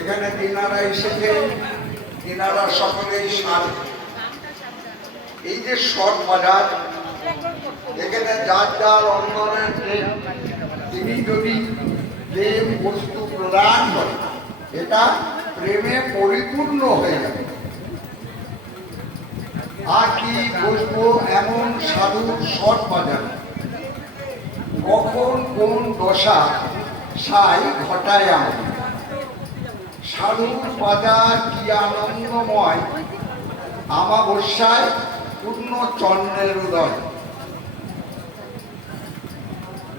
এখানে তিনারা এসেছে, তিনারা সকলেই সাধু। এই যে শর্ট বাজার, এখানে যার যার অন্তরের প্রেম, তিনি যদি প্রেম বস্তু প্রদান করেন, এটা প্রেমে পরিপূর্ণ হয়ে যাবে। আর কি বলবো, এমন সাধু শর্ট বাজার কখন কোন দশা সাই ঘটায় আমার সাধুর বাজার কি আনন্দময়, আমাবস্যায় পূর্ণ চন্দ্রের উদয়।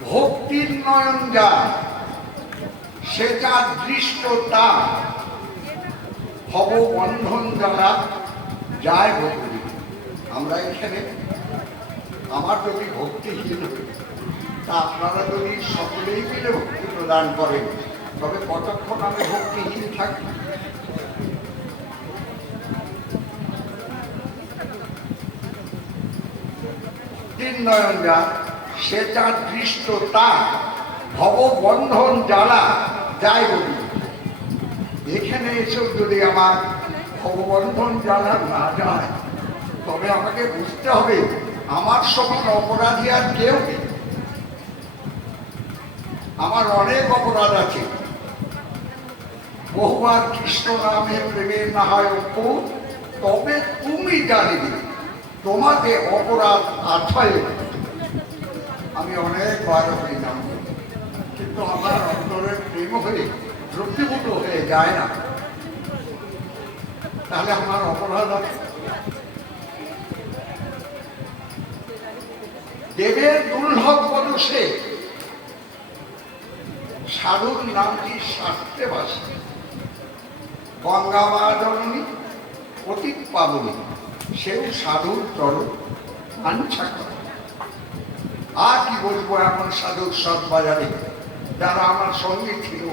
ভক্তির নয়ন যা, সে যার দৃষ্টতা, ভব বন্ধন যারা যায় ভক্তি। আমরা এখানে আমার যদি ভক্তিহীন হই, তা আপনারা যদি সকলেই মিলে ভক্তি প্রদান করেন, তবে কতক্ষণ আমি ভক্তিহীন থাকি? তিন নয়ন যা, সে যার দৃষ্টতা, ভব বন্ধন জ্বালা যায় বলি। এখানে এসেও যদি আমার ভববন্ধন জ্বালা না যায়, তবে আমাকে বুঝতে হবে আমার সমান অপরাধী আর কেউ নেই। আমার অনেক অপরাধ আছে। বহুবার কৃষ্ণ নামে প্রেমের না হয় অঙ্কুর, তবে তুমি জানিবে তোমাকে অপরাধ আছয়। আমি অনেকবার হই নাম, কিন্তু আমার অন্তরের প্রেম হয়ে দ্রব্যীভূত হয়ে যায় না। তাহলে আমার অপরাধ আছে। দেবের দুর্লভ পদসে সাধুর নামটি শাস্ত্রে বাসে। গঙ্গা মা জননী অতীত পাবনী, সেও সাধুর চরণ আঞ্ছা করে। আর কি বলবো, এমন সাধুর সৎ বাজারে যারা আমার সঙ্গে ছিল,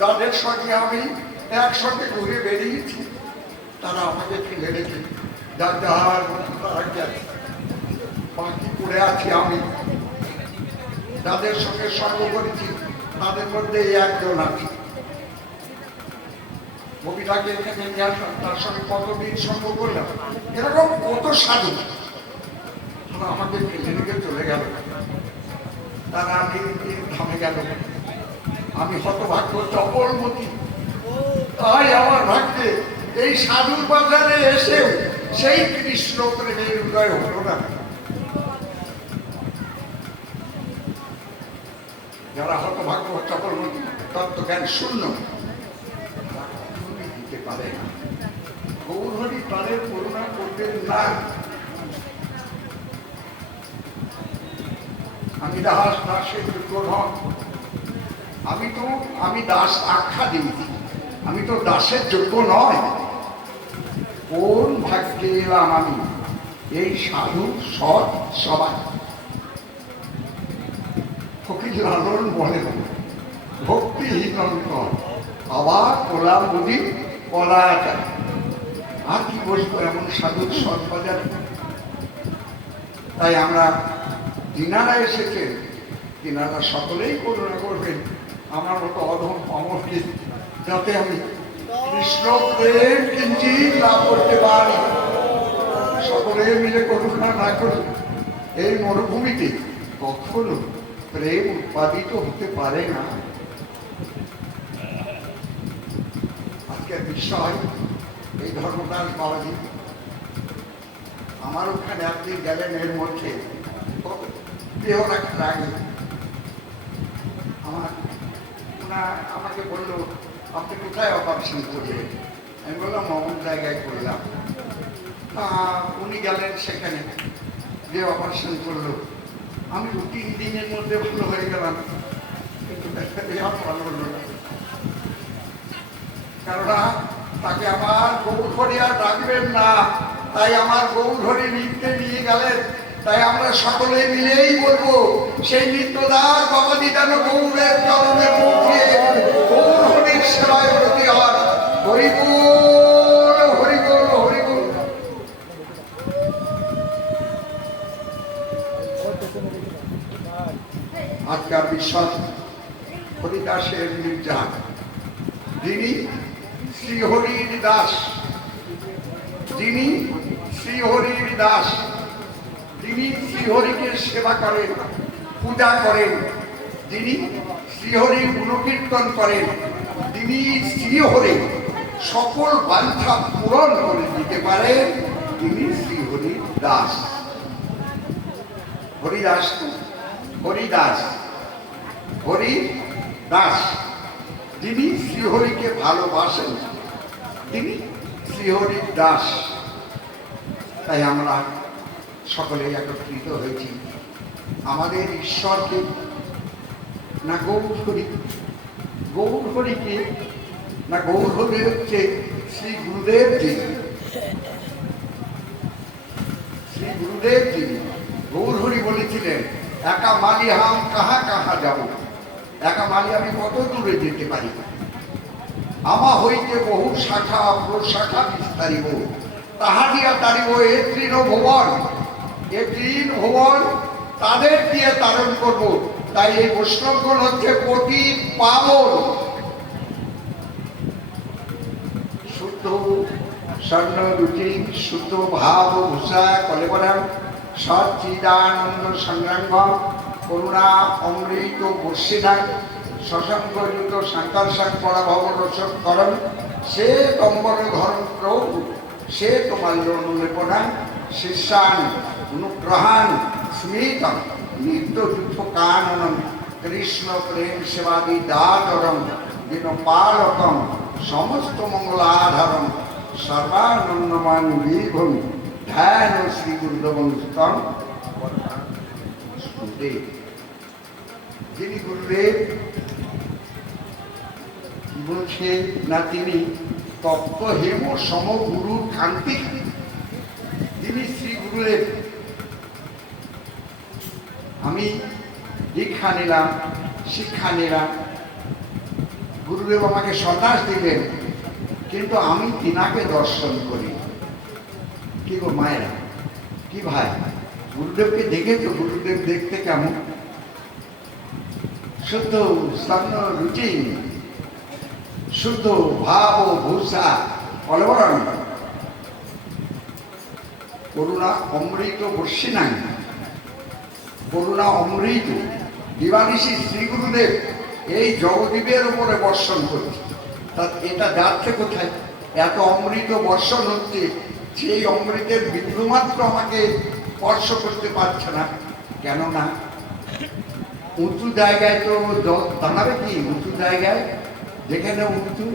যাদের সঙ্গে আমি একসঙ্গে ঘুরে বেরিয়েছি, তারা আমাকে ফেলে রেখে যার যার বাকি পড়ে আছি। আমি যাদের সঙ্গে সঙ্গ করেছি, তাদের মধ্যে একজন আছে। কবিতাকে এখানে নিয়ে আসলাম, তার সঙ্গে কতদিন সঙ্গ করলাম। এরকম কত সাধু তারা আমাকে ফেলে রেখে চলে গেল, তারা থামে গেল। আমি হতভাগ্য চপলমতি। তাই আমার ভাগ্যে এই সাধুর বাজারে এসেও সেই কৃষ্ণ প্রেমের উদয় হলো না। যারা হতভাগ্য চপলমতি, তত্ত্বজ্ঞান শূন্য, দিতে পারে না। গৌরহরি তাদের করুণা করবেন না। আমি দাস, দাসের যোগ্য নয়। আমি দাস আখ্যা দিয়েছি, আমি তো দাসের যোগ্য নয়। কোন ভাগ্যে এলাম আমি এই সাধু সৎ সবাই। ফকির লালন বলেন, ভক্তিহীন অন্তর আবার কোলাম বুঝি পলাটা। আর কি বলবো, এমন সাধুর সৎ বাজার। তাই আমরা যিনারা এসেছেন, তিনারা সকলেই করুণা করবেন আমার মতো অধম অমরকে, যাতে আমি কৃষ্ণ প্রেম কিঞ্চিৎ লাভ করতে পারি। সকলে মিলে করুণা না করে এই মরুভূমিতে কখনো প্রেম উৎপাদিত হতে পারে না। আজকের বিষয় এই ধর্মদাস বাবাজি। আমার ওখানে আপনি গেলেন, এর মধ্যে দেহ রাখার আগে আমাকে বললো, আপনি কোথায় অপারেশন করলেন? আমি বললাম অমন জায়গায় করলাম। উনি গেলেন সেখানে, যে অপারেশন করলো। আমি 2-3 দিনের মধ্যে ভালো হয়ে গেলাম, কিন্তু ভালো হলো না। কেননা তাকে আমার গৌরহরি আর রাখবেন না, তাই আমার গৌরহরি নৃত্যে নিয়ে গেলেন। তাই আমরা সকলে মিলেই বলবো, সেই নিত্যদাস বাবাজি যেন গৌরের চরণে পৌঁছে গৌরহরির সেবায় ব্রতী হয়। হরি বল, হরি বল, হরি বল। আজকাল বিশ্বাস হরিদাসের নির্যাতন। প্রজা, যিনি শ্রীহরির দাস, যিনি শ্রীহরির দাস, যিনি শ্রীহরিকে সেবা করেন, পূজা করেন, যিনি শ্রীহরির গুণকীর্তন করেন, তিনি শ্রীহরি সকল বাঞ্ছা পূরণ করে দিতে পারেন, তিনি শ্রীহরির দাস। হরিদাস, হরিদাস, হরি দাস, যিনি শ্রীহরিকে ভালোবাসেন, তিনি শ্রীহরির দাস। তাই আমরা সকলেই একত্রিত হয়েছি আমাদের ঈশ্বরকে, না গৌরহরি, গৌরহরিকে, না গৌরহরি হচ্ছে শ্রী গুরুদেব যিনি, শ্রী গুরুদেব যিনি। গৌরহরি বলেছিলেন, একা মালি হাম কাহা কাহা যাব, একা মালি আমি কত দূরে যেতে পারি, আমা হইতে বহু শাখা প্রশাখা বিস্তারিব, তাহা দিয়া তারিব এ তৃণ ভুবন, এ তৃণ ভুবন তাদের দিয়ে তারণ করব। তাই এই বৈষ্ণবগণ হচ্ছে কোটি পাবন, শুদ্ধ স্বর্ণ রুচি, শুদ্ধ ভাব ভূষা কলেবরম, সচ্চিদানন্দ সংগ্রাম, করুণা অমৃত বর্ষিণা, শশাঙ্কযুত সংকর্ষণ পরাভব রসক করণ, সে তম্বর ধরণ প্রভু, সে তোমাল্য অনুলেপনা, শিষ্যান অনুগ্রহান স্মিতম, নিত্য যুদ্ধ কাননম, কৃষ্ণ প্রেম সেবাদি দাতরম, দিন পালকম, সমস্ত মঙ্গলাধারম, সর্বানন্দমান বিভূম, ধ্যান শ্রী গুরুদেবস্তম। গুরুদেব, যিনি গুরুদেব কি বলছে না, তিনি তপ্ত হেম সমগুরু কান্তি, তিনি শ্রী গুরুদেব। আমি দীক্ষা নিলাম, শিক্ষা নিলাম, গুরুদেব আমাকে সন্ন্যাস দিলেন, কিন্তু আমি তিনাকে দর্শন করি। কি গো মায়েরা, কি ভাই, গুরুদেবকে দেখেছো? গুরুদেব দেখতে কেমন? শুদ্ধ স্বর্ণ রুচি, শুদ্ধ ভাব ভূষা কলবরণ, করুণা অমৃত বর্ষিণা, করুণা অমৃত দিবানিশি শ্রী গুরুদেব এই জগদীবের উপরে বর্ষণ করছে। তা এটা যাচ্ছে কোথায়? এত অমৃত বর্ষণ হচ্ছে, সেই অমৃতের বিন্দুমাত্র আমাকে স্পর্শ করতে পারছে না। কেননা উঁচু জায়গায় তো জল দাঁড়াবে কি? উঁচু জায়গায় যেখানে উঁচু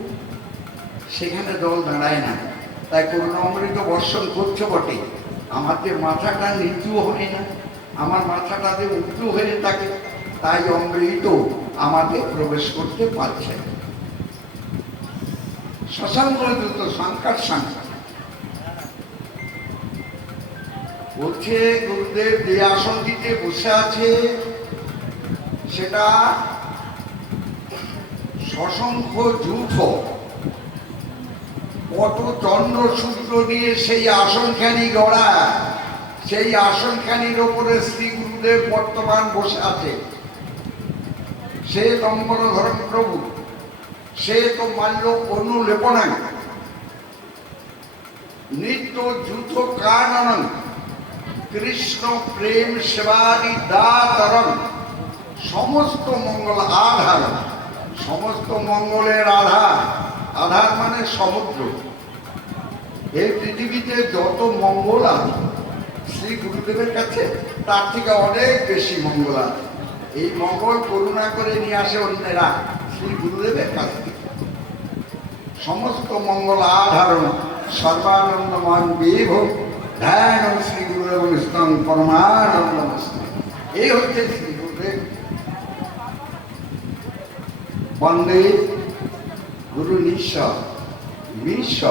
সেখানে জল দাঁড়ায় না। তাই করুণা অমৃত বর্ষণ করছে বটে, আমার যে মাথাটা নিচু হয় না, আমার মাথাটা যে উঁচু হয়ে থাকে, তাই অমৃত আমাদের প্রবেশ করতে পারছে না। শশাঙ্কযুত সংকর্ষণ বলছে, গুরুদেব যে আসনটিতে বসে আছে সেটা শশাঙ্ক যুথ, কত চন্দ্র সূত্র দিয়ে সেই আসনখানি গড়া, সেই আসনখানির ওপরে শ্রী গুরুদেব বর্তমান বসে আছে। সে নম্বর ধরন প্রভু, সে তো মাল্য অনুলেপনা, নিত্য যুথ কানন, কৃষ্ণ প্রেম সেবাদি দাতরম, সমস্ত মঙ্গল আধার, সমস্ত মঙ্গলের আধার। আধার মানে সমুদ্র। এই পৃথিবীতে যত মঙ্গল আছে শ্রী গুরুদেবের কাছে তার থেকে অনেক বেশি মঙ্গল আছে। এই মঙ্গল করুণা করে নিয়ে আসে অন্যেরা শ্রী গুরুদেবের কাছ থেকে। সমস্ত মঙ্গল আধারণ সর্বানন্দমান বিভূম, ধ্যান শ্রী গুরুদেব স্তং পরমানন্দ। এই হচ্ছে শ্রী গুরুদেব। বন্দে গুরু নিঃস্ব নিঃস্ব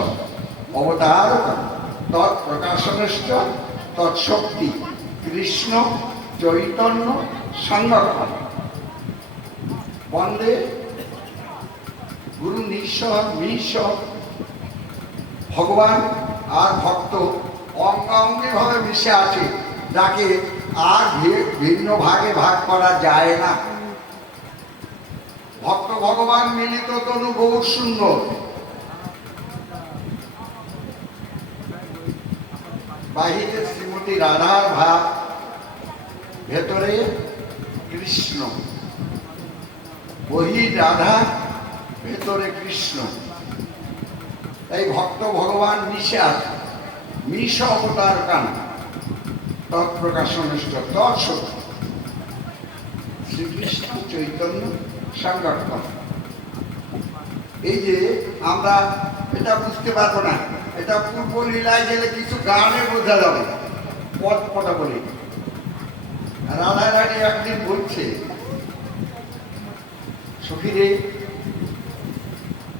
অবতার তৎপ্রকাশনশ্চ তৎশক্তি কৃষ্ণ চৈতন্য সংরক্ষণ। বন্দে গুরু নিঃস্ব নিঃস্ব, ভগবান আর ভক্ত অঙ্গাঙ্গি ভাবে মিশে আছে, যাকে আর ভিন্ন ভাগে ভাগ করা যায় না। ভক্ত ভগবান মিলিত তনু বহু সুন্দর। বাহিরে শ্রীমতী রাধার ভাব, ভেতরে কৃষ্ণ। বহি রাধা, ভেতরে কৃষ্ণ। তাই ভক্ত ভগবান মিশে আছে। মিশ অবতার কান তৎপ্রকাশনিষ্ঠ তৎসৎ শ্রীকৃষ্ণ চৈতন্য সংগঠন। এই যে আমরা এটা বুঝতে পারবো না, এটা পূর্ব লীলায় গেলে কিছু গানে বোঝা যাবে। পটপটা বলি, রাধা রানী একদিন বলছে, সখীরে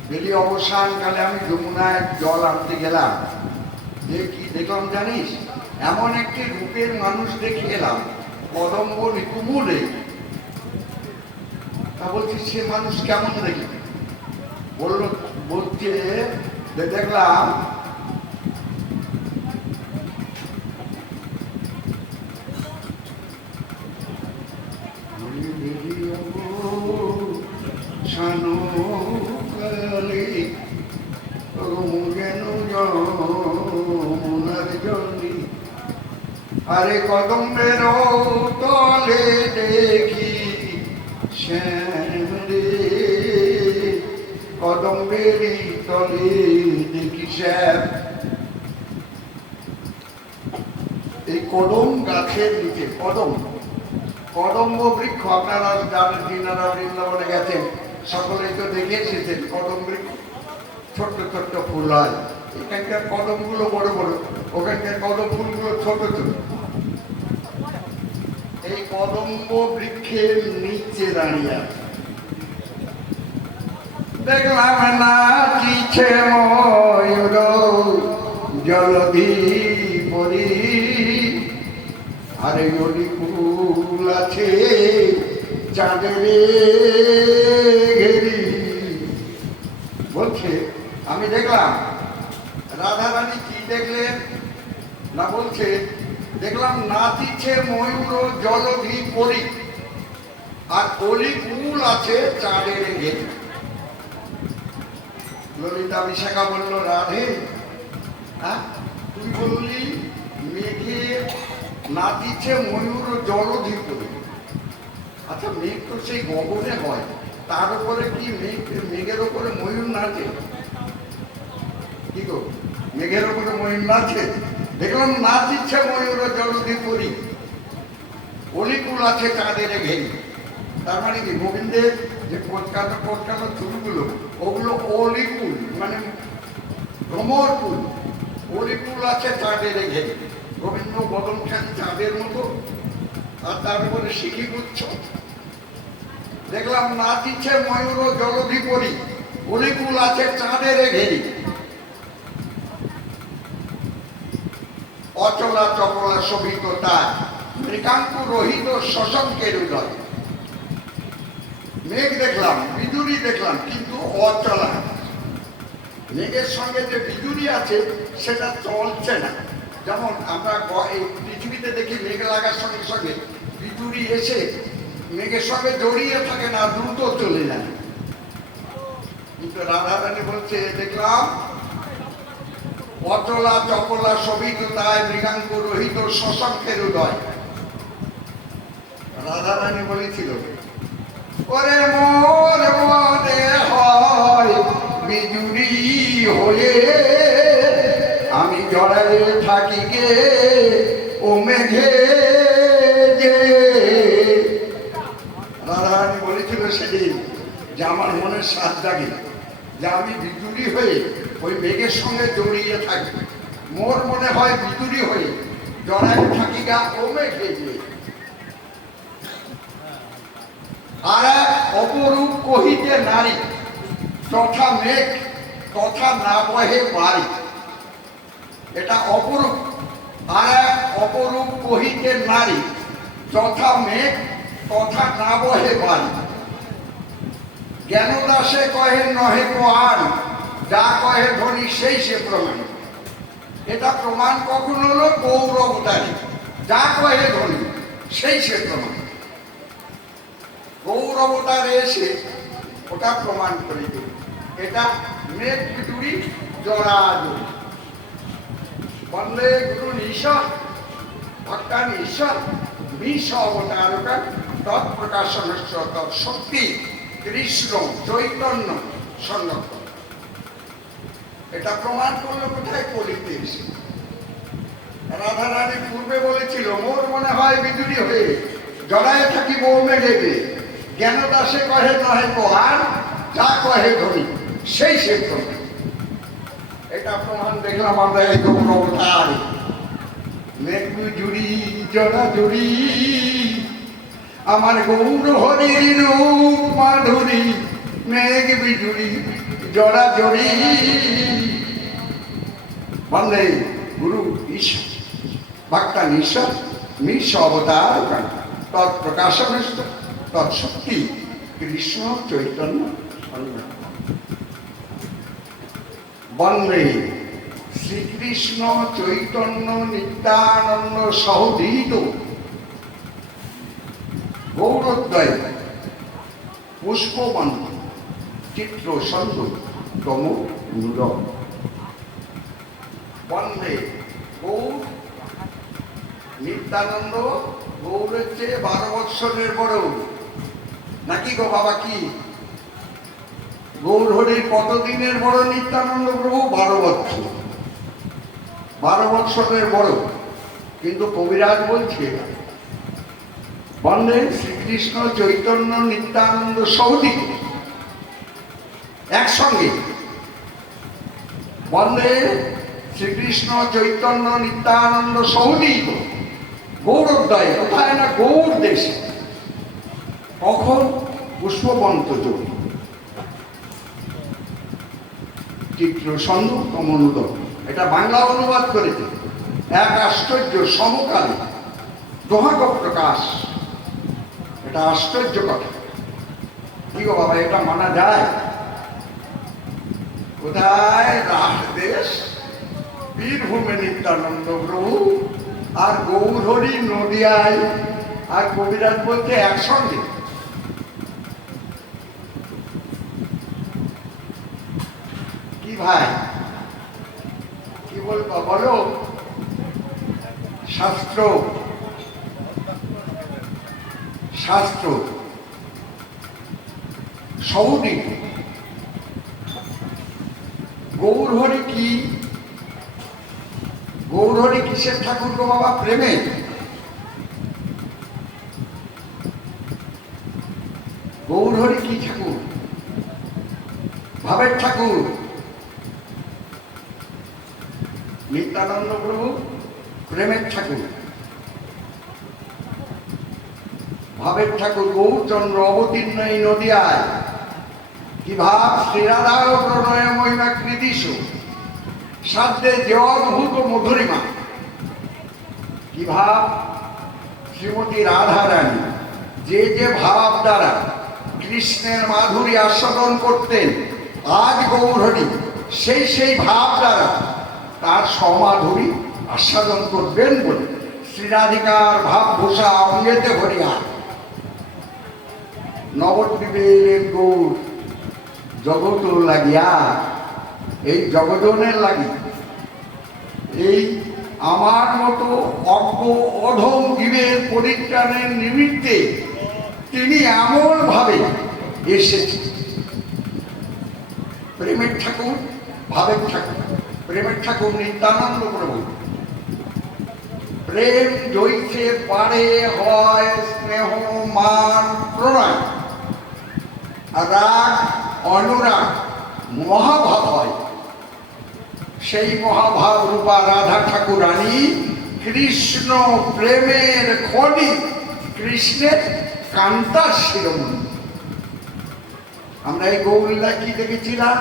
বেলি অবসানকালে আমি যমুনায় জল আনতে গেলাম, যে কি দেখলাম জানিস, এমন একটি রূপের মানুষ দেখে এলাম, কদম্ব নিকুমুরে। তা বলছি সে মানুষ কেমন দেখি? বলছে দেখলাম আরে কদম্বের তলে দেখি শ্যাম রে, কদম্বেরই তলে দেখি শ্যাম। এই কদম গাছের নিচে কদম্ব বৃক্ষ, আপনারা জানেন, যিনারা বৃন্দাবনে গেছেন সকলেই তো দেখে এসেছেন কদম বৃক্ষ। ছোট্ট ছোট্ট ফুল হয়, এখানকার কদমগুলো বড় বড়, ওখানকার কদম ফুলগুলো ছোট ছোট। এই কদম্ব বৃক্ষের নিচে দাঁড়িয়ে দেখলাম নাচিছে ময়ূর জলধি পরি, আরে অলি ফুল আছে চাঁদের ঘেরি। বলছে আমি দেখলাম। রাধা রানী কি দেখলেন না? বলছে দেখলাম নাচিছে ময়ূর জলধি পরি, আর অলি ফুল আছে চাঁদের ঘেরি। ললিতা বিশাখা বলল, রাধে হ্যাঁ তুই বললি মেঘে নাচিছে ময়ূর জলধি পরি। আচ্ছা, মেঘ তো সেই গগনে হয়, তার উপরে কি মেঘের উপরে ময়ূর নাচে? কি গো, মেঘের উপরে ময়ূর নাচে? দেখলাম নাচিছে ময়ূর জলধি পরি, অলিকুল আছে চাঁদের ঘেরি। তার মানে কি, গোবিন্দের যে কোটকানো কোটকানো চুলগুলো, ওগুলো অলিকুল, মানে ভ্রমর ফুল। অলিকুল আছে চাঁদের ঘেরি। গোবিন্দ বদনখান চাঁদের মতো, আর তার উপরে শিখি গুচ্ছ। দেখলাম নাচিছে ময়ূর জলধি পরি, অলিকুল আছে চাঁদের ঘেরি। অচলা চপলা শোভিত তার, মৃগাঙ্কু রহিত শশঙ্কের উদয়। মেঘ দেখলাম, বিজুলি দেখলাম, কিন্তু অচলা। মেঘের সঙ্গে যে বিজুলি আছে সেটা চলছে না। যেমন আমরা এই পৃথিবীতে দেখি মেঘ লাগার সঙ্গে সঙ্গে বিজুলি এসে মেঘের সঙ্গে জড়িয়ে থাকে না, দ্রুত চলে যায়। কিন্তু রাধা রানী বলছে দেখলাম অচলা চপলা শোভিত তাই, মৃগাঙ্ক রহিত শশঙ্কের উদয়। রাধা রানী বলেছিল, ওরে মোর মনে হয় বিজুলি হয়ে আমি জড়ায়ে থাকি গে ও মেঘে যে। রাধা রানী বলেছিল সেদিন যে আমার মনের সাথ জাগে, যে আমি বিজুলি হয়ে ওই মেঘের সঙ্গে জড়িয়ে থাকি। মোর মনে হয় বিজুলি হয়ে জড়ায়ে থাকি গা ও মেঘে যে। আর এক অপরূপ কহিতে নারী, তথা মেঘ তথা না বহে বাড়ি। এটা অপরূপ। আর এক অপরূপ কহিতে নারী, তথা মেঘ তথা না বহে বাড়ি। জ্ঞানদাসে কহে নহে কো আর, যা কহে ধনী সেই সে প্রমাণ। এটা প্রমাণ কখন হলো? গৌর অবতারে। যা কহে ধনী সেই সে প্রমাণ। গৌর অবতারে এসে ওটা প্রমাণ করে দিল। এটা মেঘ বিটুরি জড়াজড়ি বন্দে গুরু ঈশ্বর ভক্তান ঈশ্বর বিশ অবতারকার তৎপ্রকাশনস্য তৎশক্তি কৃষ্ণ চৈতন্য সংরক্ষণ। এটা প্রমাণ করলো কোথায়? কলিতে এসে। রাধারানী পূর্বে বলেছিল, মোর মনে হয় বিদুরি হয়ে জড়ায় থাকি বৌমে দেবে, জ্ঞান দাসে কহে নহে আর যা কহে ধরি সেই সে প্রমাণ। এটা প্রমাণ দেখলাম আমরা এই গৌর অবতারে। মেঘু জুড়ি জড়া জুড়ি আমার গৌর হরির রূপ মাধুরী, মেঘ বিজুড়ি জড়া জড়ি বন্দে গুরু ঈশ্বর ভক্তান ঈশ্বর মিশ অবতার তৎপ্রকাশন তৎশক্তি কৃষ্ণ চৈতন্য বন্দে শ্রীকৃষ্ণ চৈতন্য নিত্যানন্দ সহোদিত গৌরোদ্দয় পুষ্পবন্ত চিত্র সন্ত তম নুর বন্দে গৌর নিত্যানন্দ। গৌরের চেয়ে 12 বৎসরের বড় নাকি গো বাবা? কি গৌর হরির কতদিনের বড় নিত্যানন্দ প্রভু? 12 বৎসর। 12 বৎসরের বড়। কিন্তু কবিরাজ বলছে বন্দে শ্রীকৃষ্ণ চৈতন্য নিত্যানন্দ সৌদি একসঙ্গে। বন্দে শ্রীকৃষ্ণ চৈতন্য নিত্যানন্দ সৌদি গৌরোদ্দয়। কোথায় না? গৌর দেশে। কখন? পুষ্পবন্ত যোগ চিত্র সন্ধ তমনুদর। এটা বাংলা অনুবাদ করেছে। এক আশ্চর্য সমকালে দোহাগ প্রকাশ। এটা আশ্চর্য কথা। কি গো বাবা, এটা মানা যায়? কোথায়? রাস দেশ বীরভূমে নিত্যানন্দ প্রভু আর গৌর হরি নদিয়ায়। আর কবিরাজ বলতে একসঙ্গে। কি ভাই, কি বলবো বলো? শাস্ত্র শাস্ত্র সৌদি গৌর হরি কি? গৌর হরি কিসের ঠাকুর গো বাবা? প্রেমে। গৌর হরি কি ঠাকুর? ভাবের ঠাকুর। নিত্যানন্দ প্রভু প্রেমের ঠাকুর, ভাবের ঠাকুর। গৌরচন্দ্র অবতীর্ণ এই নদিয়ায়। কি ভাব! শ্রীরাধায় প্রণয় মহিমা কৃদিশ সাধ্যে যে অদ্ভুত মধুরিমা। কি ভাব! শ্রীমতী রাধারানী যে যে ভাব দ্বারা কৃষ্ণের মাধুরী আস্বাদন করতেন, আজ গৌরহরি সেই ভাব দ্বারা তার সমাধুরী আস্বাদন করবেন বলে শ্রীরাধিকার ভাবভূষা অঙ্গেতে ভরিয়া নবদ্বীপে এলেন গৌর জগত লাগিয়া। এই জগজনের লাগি, এই আমার মতো অজ্ঞ অধম জীবের পরিত্রাণের নিমিত্তে তিনি এমন ভাবে এসেছেন। প্রেমের ঠাকুর, ভাবের ঠাকুর। প্রেমের ঠাকুর নিত্যানন্দ প্রভু। প্রেম জৈতে পারে হয় স্নেহ মান প্রণয়, রাগ অনুরাগ মহাভাব হয়। সেই মহাভাব রূপা রাধা ঠাকুরানী কৃষ্ণ প্রেমের খনি, কৃষ্ণের কান্তার শিরোমণি। আমরা এই গৌরীলা কি দেখেছিলাম?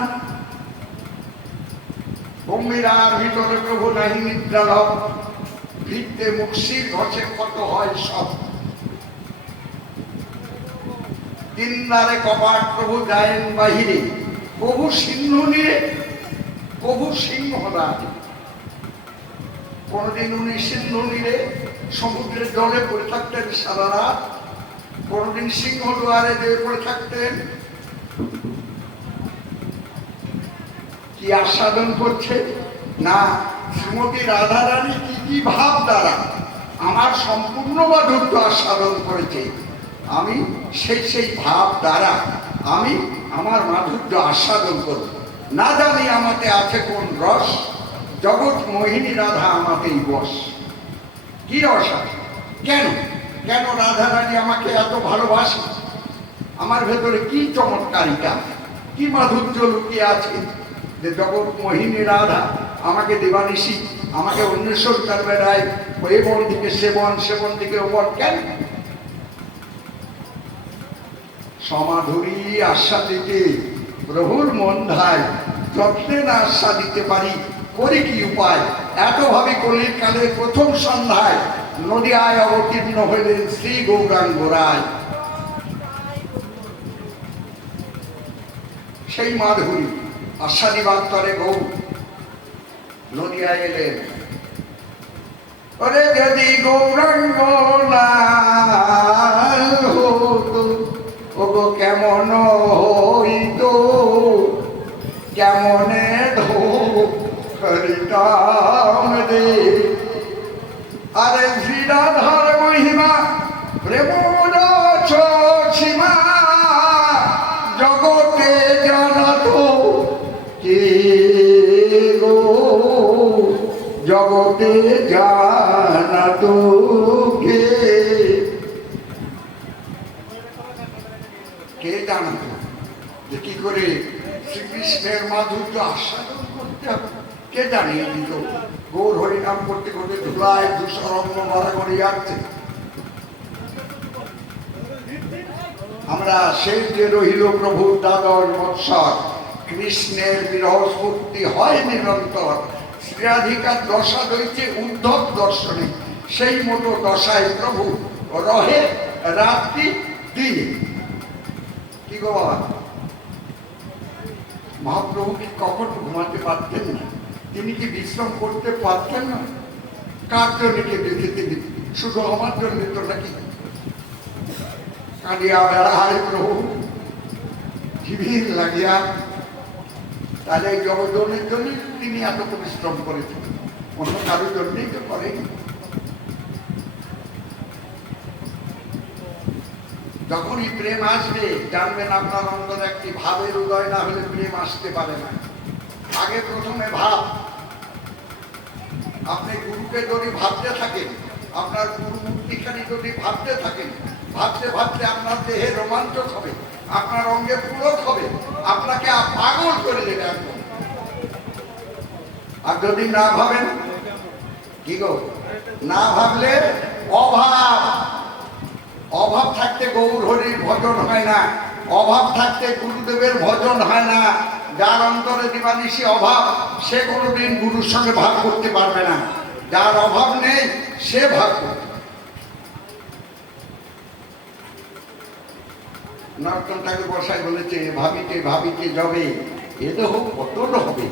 গম্ভীরার ভিতরে প্রভু নাহি নিদ্রালভ, ভিত্তে মুক্তির ঘটে কত হয় সব। তিনদারে কপাট প্রভু যায়েন বাহিরে, প্রভু সিংহ নিয়ে, প্রভু সিংহরাজ। কোনদিন উনি সিংহ নিরে সমুদ্রের জলে পড়ে থাকতেন সারা রাত, কোনদিন সিংহ দুয়ারে দিয়ে পড়ে থাকতেন। কি আস্বাদন করছে না শ্রীমতী রাধারানী কি কি ভাব দ্বারা আমার সম্পূর্ণ মাধুর্য আস্বাদন করেছে, আমি সেই ভাব দ্বারা আমি আমার মাধুর্য আস্বাদন করব। না জানি আমাতে আছে কোন রস, জগৎ মোহিনী রাধা আমাতেই বস। কি রস আছে? কেন কেন রাধারানী আমাকে এত ভালোবাসে? আমার ভেতরে কি চমৎকারিতা, কি মাধুর্য লুকিয়ে আছে যে জগৎ মোহিনী রাধা আমাকে দেবানিশি আমাকে অন্বেষণ করবে রায়, এ বন দিকে সেবন, সেবন দিকে ওপর। কেন? সমাধুরী আস্বাদিতে প্রভুর মন ধায়, যত্নে না আস্বাদিতে পারি করি কি উপায়। এত ভাবে কলির কালের প্রথম সন্ধ্যায় নদিয়ায় অবতীর্ণ হইলেন শ্রী গৌরাঙ্গ রায়। সেই মাধুরী আস্বাদিবান্তরে গৌর নদিয়ায় এলেন। ওরে যদি গৌরাঙ্গ না হতো, ওগো কেমন হইত, কেমনে ধরিতাম রে। আরে শ্রীরাধার মহিমা প্রেম সীমা জগতে জানাত কে গো, জগতে জানাত কে, কে জানাত যে কি করে শ্রীকৃষ্ণের মাধুর্য আস্বাদন করতে হবে? কে জানিয়ে দিত? গৌর হরিনাম করতে করতে ধুলায় দুঃসরঙ্গ মারা করে যাচ্ছে। আমরা সেই যে রহিল প্রভুর দ্বাদশ বৎসর, কৃষ্ণের বিরহ স্ফূর্তি হয় নিরন্তর, শ্রীরাধিকার দশা রয়েছে উদ্ধব দর্শনে, সেই মতো দশায় প্রভু রহে রাত্রি দিনে। কি গো বাবা, মহাপ্রভু কি কখনো ঘুমাতে পারতেন না? তিনি কি বিশ্রাম করতে পারতেন না? কার জন্য দেখে তিনি শুধু আমার জন্য তো নাকি? কাঁদিয়া বেড়ায় প্রভু জীবির লাগিয়া, তাহলে এই জগজনের জন্য তিনি এত পরিশ্রম করেছেন, অন্য কারোর জন্যই তো করেনি। যখনই প্রেম আসবে জানবেন আপনার অন্তরে একটি ভাবের উদয় না হলে প্রেম আসতে পারে না। আগে প্রথমে ভাব। আপনি গুরুকে যদি ভাবতে থাকেন, আপনার গুরু মূর্তিখানি যদি ভাবতে থাকেন, ভাবতে ভাবতে আপনার দেহে রোমাঞ্চক হবে, আপনার অঙ্গে পুলক হবে, আপনাকে পাগল করে দেবে একদম। আর যদি না ভাবেন, কি গো, না ভাবলে অভাব, অভাব থাকতে গৌর হরির ভজন হয় না, অভাব থাকতে গুরুদেবের ভজন হয় না। যার অন্তরে দিবানিশি অভাব, সে কোনোদিন গুরুর সঙ্গে ভাব করতে পারবে না। যার অভাব নেই সে ভাব করবে। নরোত্তম ঠাকুর বসাই বলেছে, ভাবিতে ভাবিতে যাবে এ দেহ কতল হবে,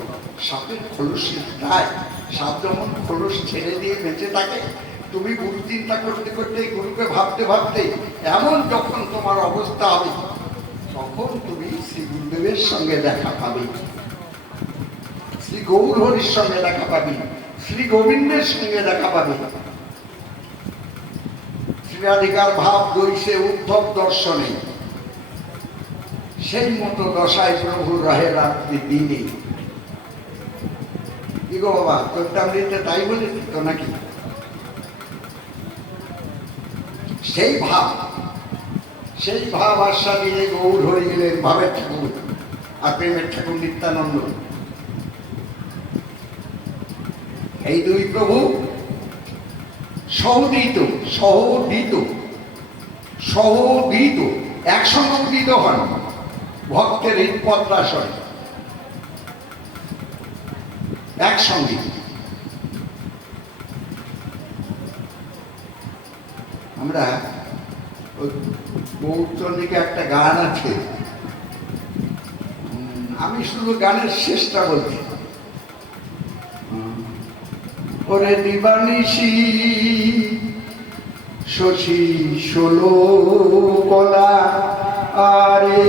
সাপের খোলসের দায়। সাপ যেমন খোলস ছেড়ে দিয়ে বেঁচে থাকে, তুমি গুরু চিন্তা করতে করতে, গুরুকে ভাবতে ভাবতে এমন যখন তোমার অবস্থা হবে, তখন তুমি শ্রী গুরুদেবের সঙ্গে দেখা পাবে, শ্রী গৌর হরির সঙ্গে দেখা পাবে, শ্রী গোবিন্দের সঙ্গে দেখা পাবে। শ্রীরাধিকার ভাব দৈসে উদ্ধব দর্শনে, সেই মতো দশায় প্রভু রহে রাত্রি দিনে। কি গো বাবা, চৈতামৃতে তাই বলেছি তো নাকি? সেই ভাব, সেই ভাব আস্বাদিয়ে গৌর হরি গেলেন ভাবের ঠাকুর আর প্রেমের ঠাকুর নিত্যানন্দ। এই দুই প্রভু সহোদিত সহোদিত সহোদিত একসঙ্গে উদিত হন ভক্তের হৃৎপদ্মাসনে, একসঙ্গে। আমরা গৌরচন্দ্রিকে একটা গান আছে, আমি শুধু গানের শেষটা বলছি। ওরে দিবানিশি শশী ষোলো কলা, আরে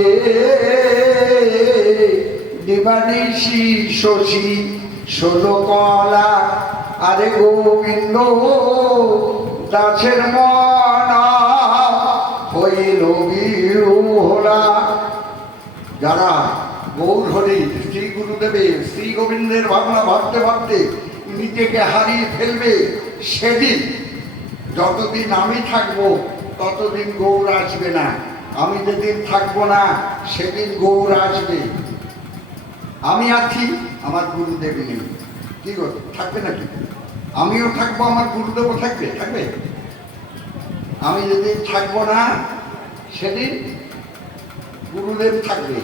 দেবানিশি শশী ষোলো কলা, আরে গোবিন্দ দাসের মনা হইল বিহুলা। যারা গৌর হরি শ্রী গুরুদেবের শ্রী গোবিন্দের ভাবনা ভাবতে ভাবতে নিজেকে হারিয়ে ফেলবে, সেদিন যতদিন আমি থাকবো ততদিন গৌর আসবে না। আমি যেদিন থাকবো না সেদিন গৌর আসবে। আমি আছি, আমার গুরুদেব নেই, কি গো থাকবে নাকি? আমিও থাকবো, আমার গুরুদেবও থাকবে, থাকবে। আমি যেদিন থাকবো না সেদিন গুরুদেব থাকবে।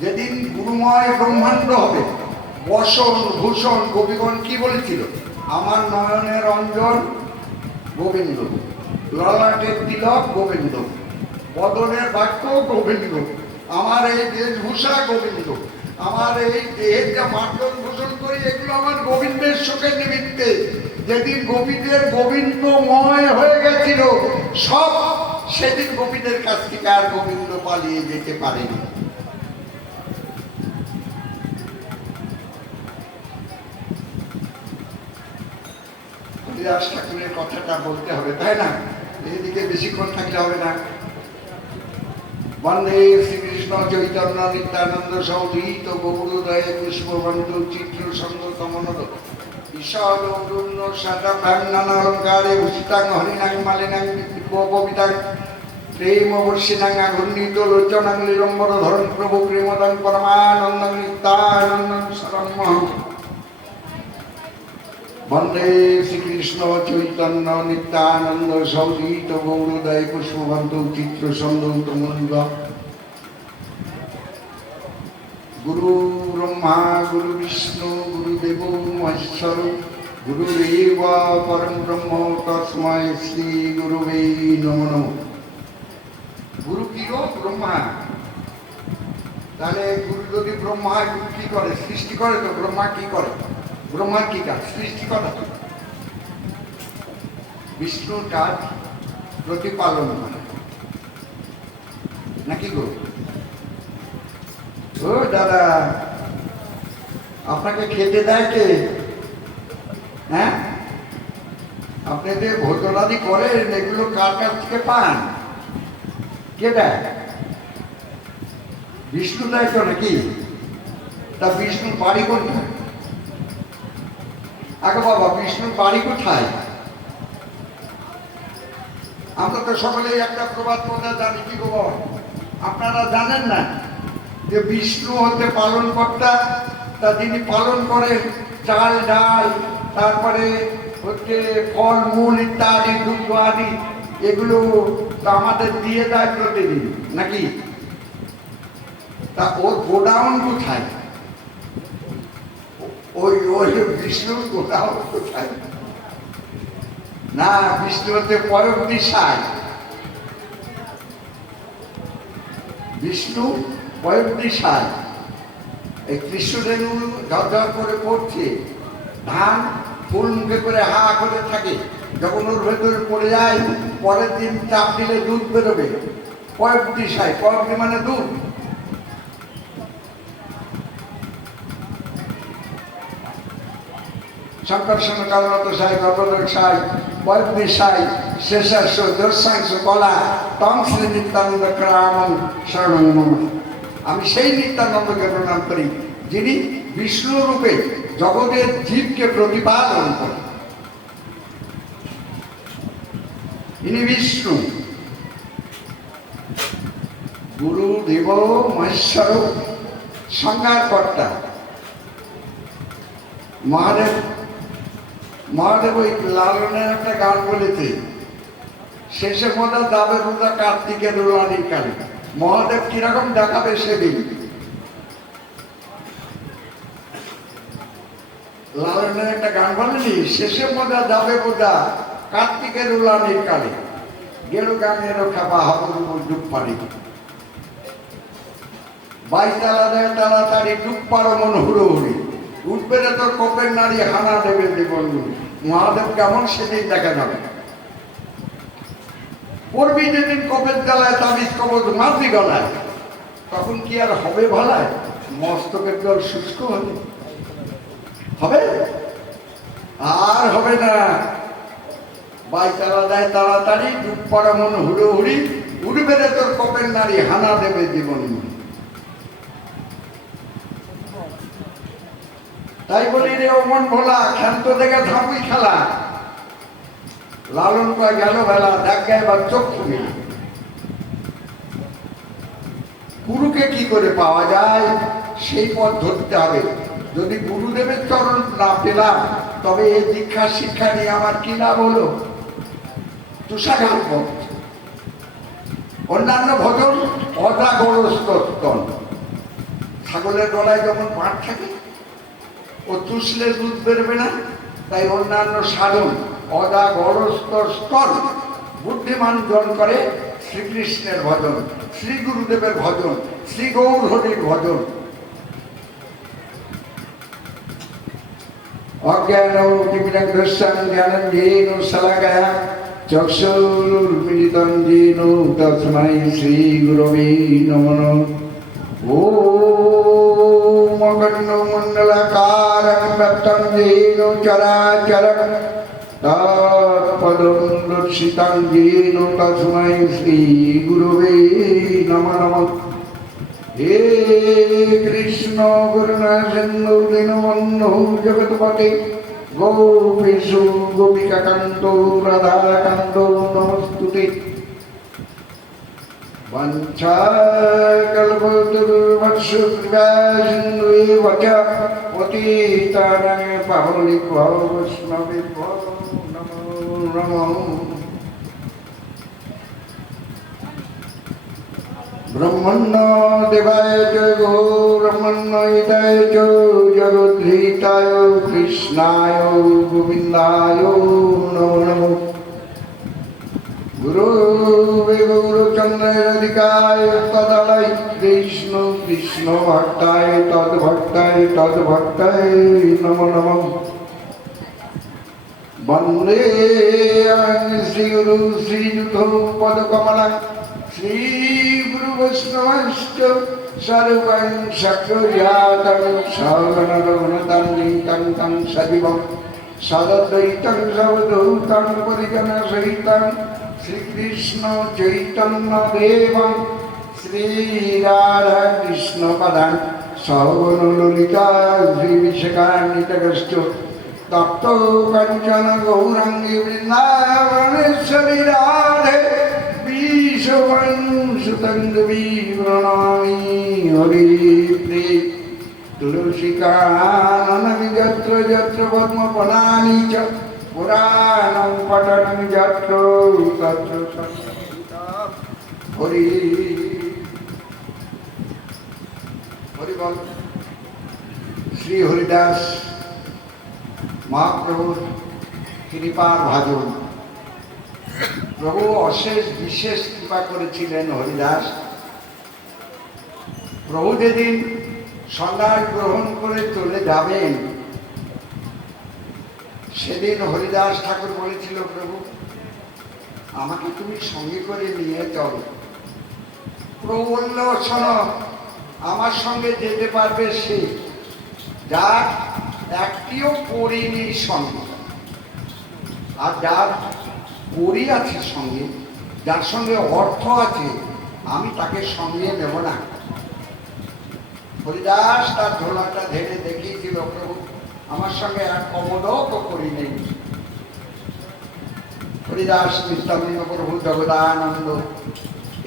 যেদিন গুরুময় ব্রহ্মাণ্ড হবে, বসন ভূষণ কবিগণ কি বলেছিল? আমার নয়নের অঞ্জন গোবিন্দ, ললাটের তিলক গোবিন্দ, বদনের বাক্য গোবিন্দ, আমার এই বেশভূষা গোবিন্দ, আমার এই দেহের যা মার্জন ভূষণ করি এগুলো আমার গোবিন্দের সুখের নিমিত্তে। যেদিন গোপীদের গোবিন্দময় হয়ে গেছিল সব, সেদিন গোপীদের কাছ থেকে আর গোবিন্দ পালিয়ে যেতে পারেনি। হরিদাস ঠাকুরের কথাটা বলতে হবে, তাই না? এদিকে বেশিক্ষণ থাকলে হবে না। বন্দে শ্রীকৃষ্ণ চৈতন্য নিত্যানন্দ সৌধীত গৌরোদয় পুষ্পবন্ত চিত্র সঙ্গত মনোদ ঈশান অরুণ্য সাদাভাং নানালঙ্কারে ভূষিতাং হরিণাং মালিনাং কবিতাং প্রেম বর্ষিণাং আঘূর্ণিত লোচনাং নিরম্বর ধরণ প্রভু প্রেমদাং পরমানন্দং নিত্যানন্দং শরণ্যহং। বন্দে শ্রীকৃষ্ণ চৈতন্য নিত্যানন্দ সৌধীত গৌরোদয় পুষ্পবন্ত চিত্র সন্দৌত মনোদ। গুরু ব্রহ্মা গুরু বিষ্ণু গুরুদেব মহেশ্বর গুরুরেব পরম ব্রহ্ম তস্मै শ্রী গুরুবে নমো নমঃ। গুরু কি গো? ব্রহ্মা। তাহলে গুরু যদি ব্রহ্মা, গুরু কি করে? সৃষ্টি করে। তো ব্রহ্মা কি করে? ব্রহ্মার কি কাজ? সৃষ্টি করা। বিষ্ণুর কাজ প্রতিপালন করা, নাকি গো? ও দাদা, আপনাকে খেতে দেয় কে? হ্যাঁ, আপনি যে ভোজনাদি করেন এগুলো কার কাছ থেকে পান? কে দেয়? বিষ্ণু দেয় তো নাকি? তা বিষ্ণুর বাড়ি কোথায়? আগে বাবা, বিষ্ণুর বাড়ি কোথায়? আমরা তো সকলেই একটা প্রবাদ কথা জানি, কি গো? আপনারা জানেন না যে বিষ্ণু হতে পালন কর্তা, তা যিনি পালন করেন চাল ডাল, তারপরে হচ্ছে ফল মূল ইত্যাদি, দুধ আদি, এগুলো আমাদের দিয়ে দেয় প্রতিদিন, নাকি? তা ওর গোডাউন কোথায়? ওই ওই বিষ্ণুর গোডাউন কোথায়? না, বিষ্ণু হচ্ছে পয়ক দিশায়। বিষ্ণু পয়ক দিশায়। এই কৃষ্ণরেণু ঝরঝর করে পড়ছে, ধান ফুল মুখে করে হা করে থাকে, যখন ওর ভেতরে পড়ে যায় পরের দিন চাপ দিলে দুধ বেরোবে। পয়ক দিশায়, পয়ক মানে দুধ। সংকর্ষণ কারণত সাই গর্ভদক সাই বয়বী সাই শেষাংশ দর্শাংশ কলা তং শ্রী নিত্যানন্দ ক্রামং শরণং মম। আমি সেই নিত্যানন্দকে প্রণাম করি যিনি বিষ্ণু রূপে জগতের জীবকে প্রতিপালন করেন। ইনি বিষ্ণু, গুরুদেব মহেশ্বর, সংজ্ঞার কর্তা। মহাদেব ওই লালনের একটা গান বলেছে, শেষে মধ্যে যাবে বোধা কার্তিকের রুলানির কালে। মহাদেব কিরকম দেখাবে সেদিন। লালনের একটা গান বলেনি, শেষে মধ্যে যাবে বোধা কার্তিকের রুলানির কালে, গেরো গাঙেরও খাবা হবর ডুব পারি, বাই তালা দেয় তাড়াতাড়ি ডুব পারো মন হুড়ো হুড়ি, উঠবে না তোর কোপের নারী হানা দেবে জীবন। মহাদেব কেমন সেদিন দেখা যাবে। পড়বি যেদিন কোপের গলায় তাবিজ কবজ মারবি গলায়, তখন কি আর হবে ভালায়? মস্তকের জল শুষ্ক হলে হবে? আর হবে না। বাইতালা দেয় তাড়াতাড়ি, ডুব পড়া মন হুড়োহুড়ি, উড়বে রে তোর কপের নারী, হানা দেবে জীবন। তাই বলি রে ও মন ভোলা, ক্ষান্ত দেখে ধাপুই খেলা, লালন কয় গেল বেলা, দেখ এবার চক্ষু মিলা। গুরুকে কি করে পাওয়া যায় সেই পথ ধরতে হবে। যদি গুরুদেবের চরণ না পেলাম, তবে এই দীক্ষা শিক্ষা নিয়ে আমার কি লাভ হলো? তুষাঘাত পথ। অন্যান্য ভজন অজাগরস্তন, ছাগলের গলায় যেমন পাট থাকে, ও তুষলে দুধ বেরোবে না, তাই অন্যান্য সাধন অজাগরস্তর। বুদ্ধিমান জন করে শ্রীকৃষ্ণের ভজন, শ্রী গুরুদেবের ভজন, শ্রী গৌর হরির ভজন। অজ্ঞান জ্ঞানঞ্জেন শলাকায়া চক্ষুর্মিলিতং যেন তস্मै শ্রী গুরবে নমঃ। ওম অখণ্ডমণ্ডলাকারং ব্যক্তং যেন চরাচরং তৎপদং দর্শিতং যেন তস্मै শ্রী গুরবে নমঃ। হে কৃষ্ণ করুণা সিন্ধু দীনবন্ধু জগৎপতে গোপীষু গোপিকাকান্ত রাধাকান্ত নমস্তুতে। বঞ্চাকল্পতরুর্ভৎস কৃপা সিন্ধুএব চ পতিতানাং পাবনেভ্যো বৈষ্ণবেভ্যো নমো নমঃ। ব্রহ্মণ্য দেবায় চ গো ব্রহ্মণ্য হিতায় চ জগদ্ধিতায় কৃষ্ণায় গোবিন্দায় নমো নমঃ। গুরু গৌরচন্দ্রের অধিকায় তদালয় কৃষ্ণ কৃষ্ণ ভক্তায় তদ্ভক্তায় নমো নমঃ। বন্দে শ্রীগুরু শ্রীযুত পদকমলা শ্রী গুরু বৈষ্ণবশ্চ সর্বং সক্রিয়াতং সগণ রঘুনাথান্বিতং তং সজীবং সদদ্বৈতং সবধূতং পরিজন সহিতং শ্রীকৃষ্ণ চৈতন্য দেবং শ্রী রাধা কৃষ্ণ পদাং সগণ ললিতা শ্রী বিশাখান্বিতশ্চ তপ্ত কাঞ্চন গৌরাঙ্গী বৃন্দাবনেশ্বরী রাধে সুতং দেবী প্রণামি হরিপ্রে। তুলসীকাননমি যত্র যত্র পদ্মফলানি চ পুরাণং পঠনং যত্র তত্র সংকীর্তনং হরি হরি বল। শ্রী হরিদাস মহাপ্রভুর কৃপার ভাজন। প্রভু অশেষ বিশেষ কৃপা করেছিলেন হরিদাস। প্রভু যেদিন সন্ন্যাস গ্রহণ করে চলে যাবেন, সেদিন হরিদাস ঠাকুর বলেছিল, প্রভু আমাকে তুমি সঙ্গে করে নিয়ে চলো। প্রভু বলল, শোনো, আমার সঙ্গে যেতে পারবে সে যার একটিও পরিনি সঙ্গে, আর যার পরি আছে সঙ্গে, যার সঙ্গে অর্থ আছে, আমি তাকে সঙ্গে নেব না। হরিদাস তার ঝোলাটা ধেড়ে দেখিয়েছিল, প্রভু আমার সঙ্গে আর কমোদও তো করি নেই। হরিদাস, নিত্যানন্দ প্রভু, জগদানন্দ,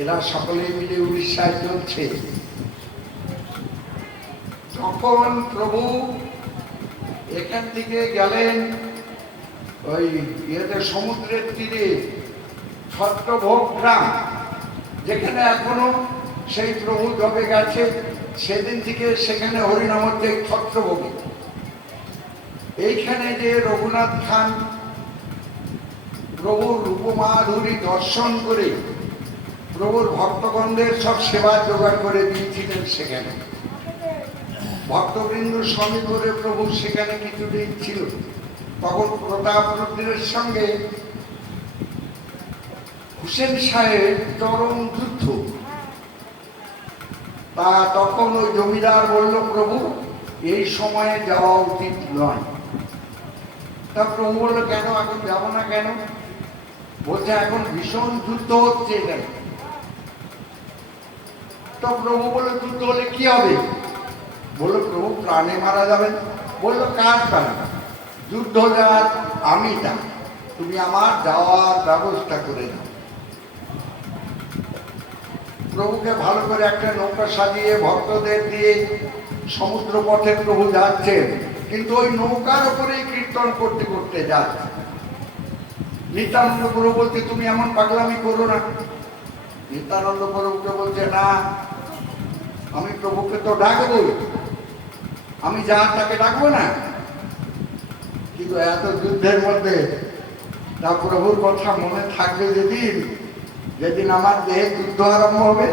এরা সকলে মিলে উড়িষ্যায় চলছে। তখন প্রভু এখান থেকে গেলেন ওই সমুদ্রের তীরে ছত্রভোগ গ্রাম, যেখানে এখনো সেই প্রভু যবে গেছে সেদিন থেকে সেখানে হরিনামতে ছত্রভোগী। এইখানে যে রঘুনাথ খান প্রভুর রূপমাধুরী দর্শন করে প্রভুর ভক্তগণদের সব সেবা জোগাড় করে দিয়েছিলেন, সেখানে ভক্তবৃন্দুর সঙ্গে করে প্রভু সেখানে কিছুদিন ছিল। তখন প্রতাপরুদ্রের সঙ্গে হুসেন শাহের চরম যুদ্ধ। তা তখন ওই জমিদার বলল, প্রভু এই সময়ে যাওয়া উচিত নয়। তা প্রভু বলল, কেন এখন যাবো না কেন? বলছে এখন ভীষণ যুদ্ধ হচ্ছে এখানে। তো প্রভু বললো, যুদ্ধ হলে কি হবে? বললো, প্রভু প্রাণে মারা যাবেন। বললো, কার প্রাণ? যুদ্ধ যাওয়ার আমি না, তুমি আমার যাওয়ার ব্যবস্থা করে দাও। প্রভুকে ভালো করে একটা নৌকা সাজিয়ে ভক্তদের দিয়ে সমুদ্র পথে প্রভু যাচ্ছেন, কিন্তু ওই নৌকার উপরেই কীর্তন করতে করতে যাচ্ছে। নিত্যানন্দ প্রভু বলছে, তুমি এমন পাগলামি করো না। নিত্যানন্দ প্রভুকে বলছে, না, আমি প্রভুকে তো ডাকবো, আমি যার তাকে ডাকবো না। কিন্তু এত যুদ্ধের মধ্যে তা প্রভুর কথা মনে থাকবে যেদিন যেদিন আমার দেহে যুদ্ধ আরম্ভ হবে,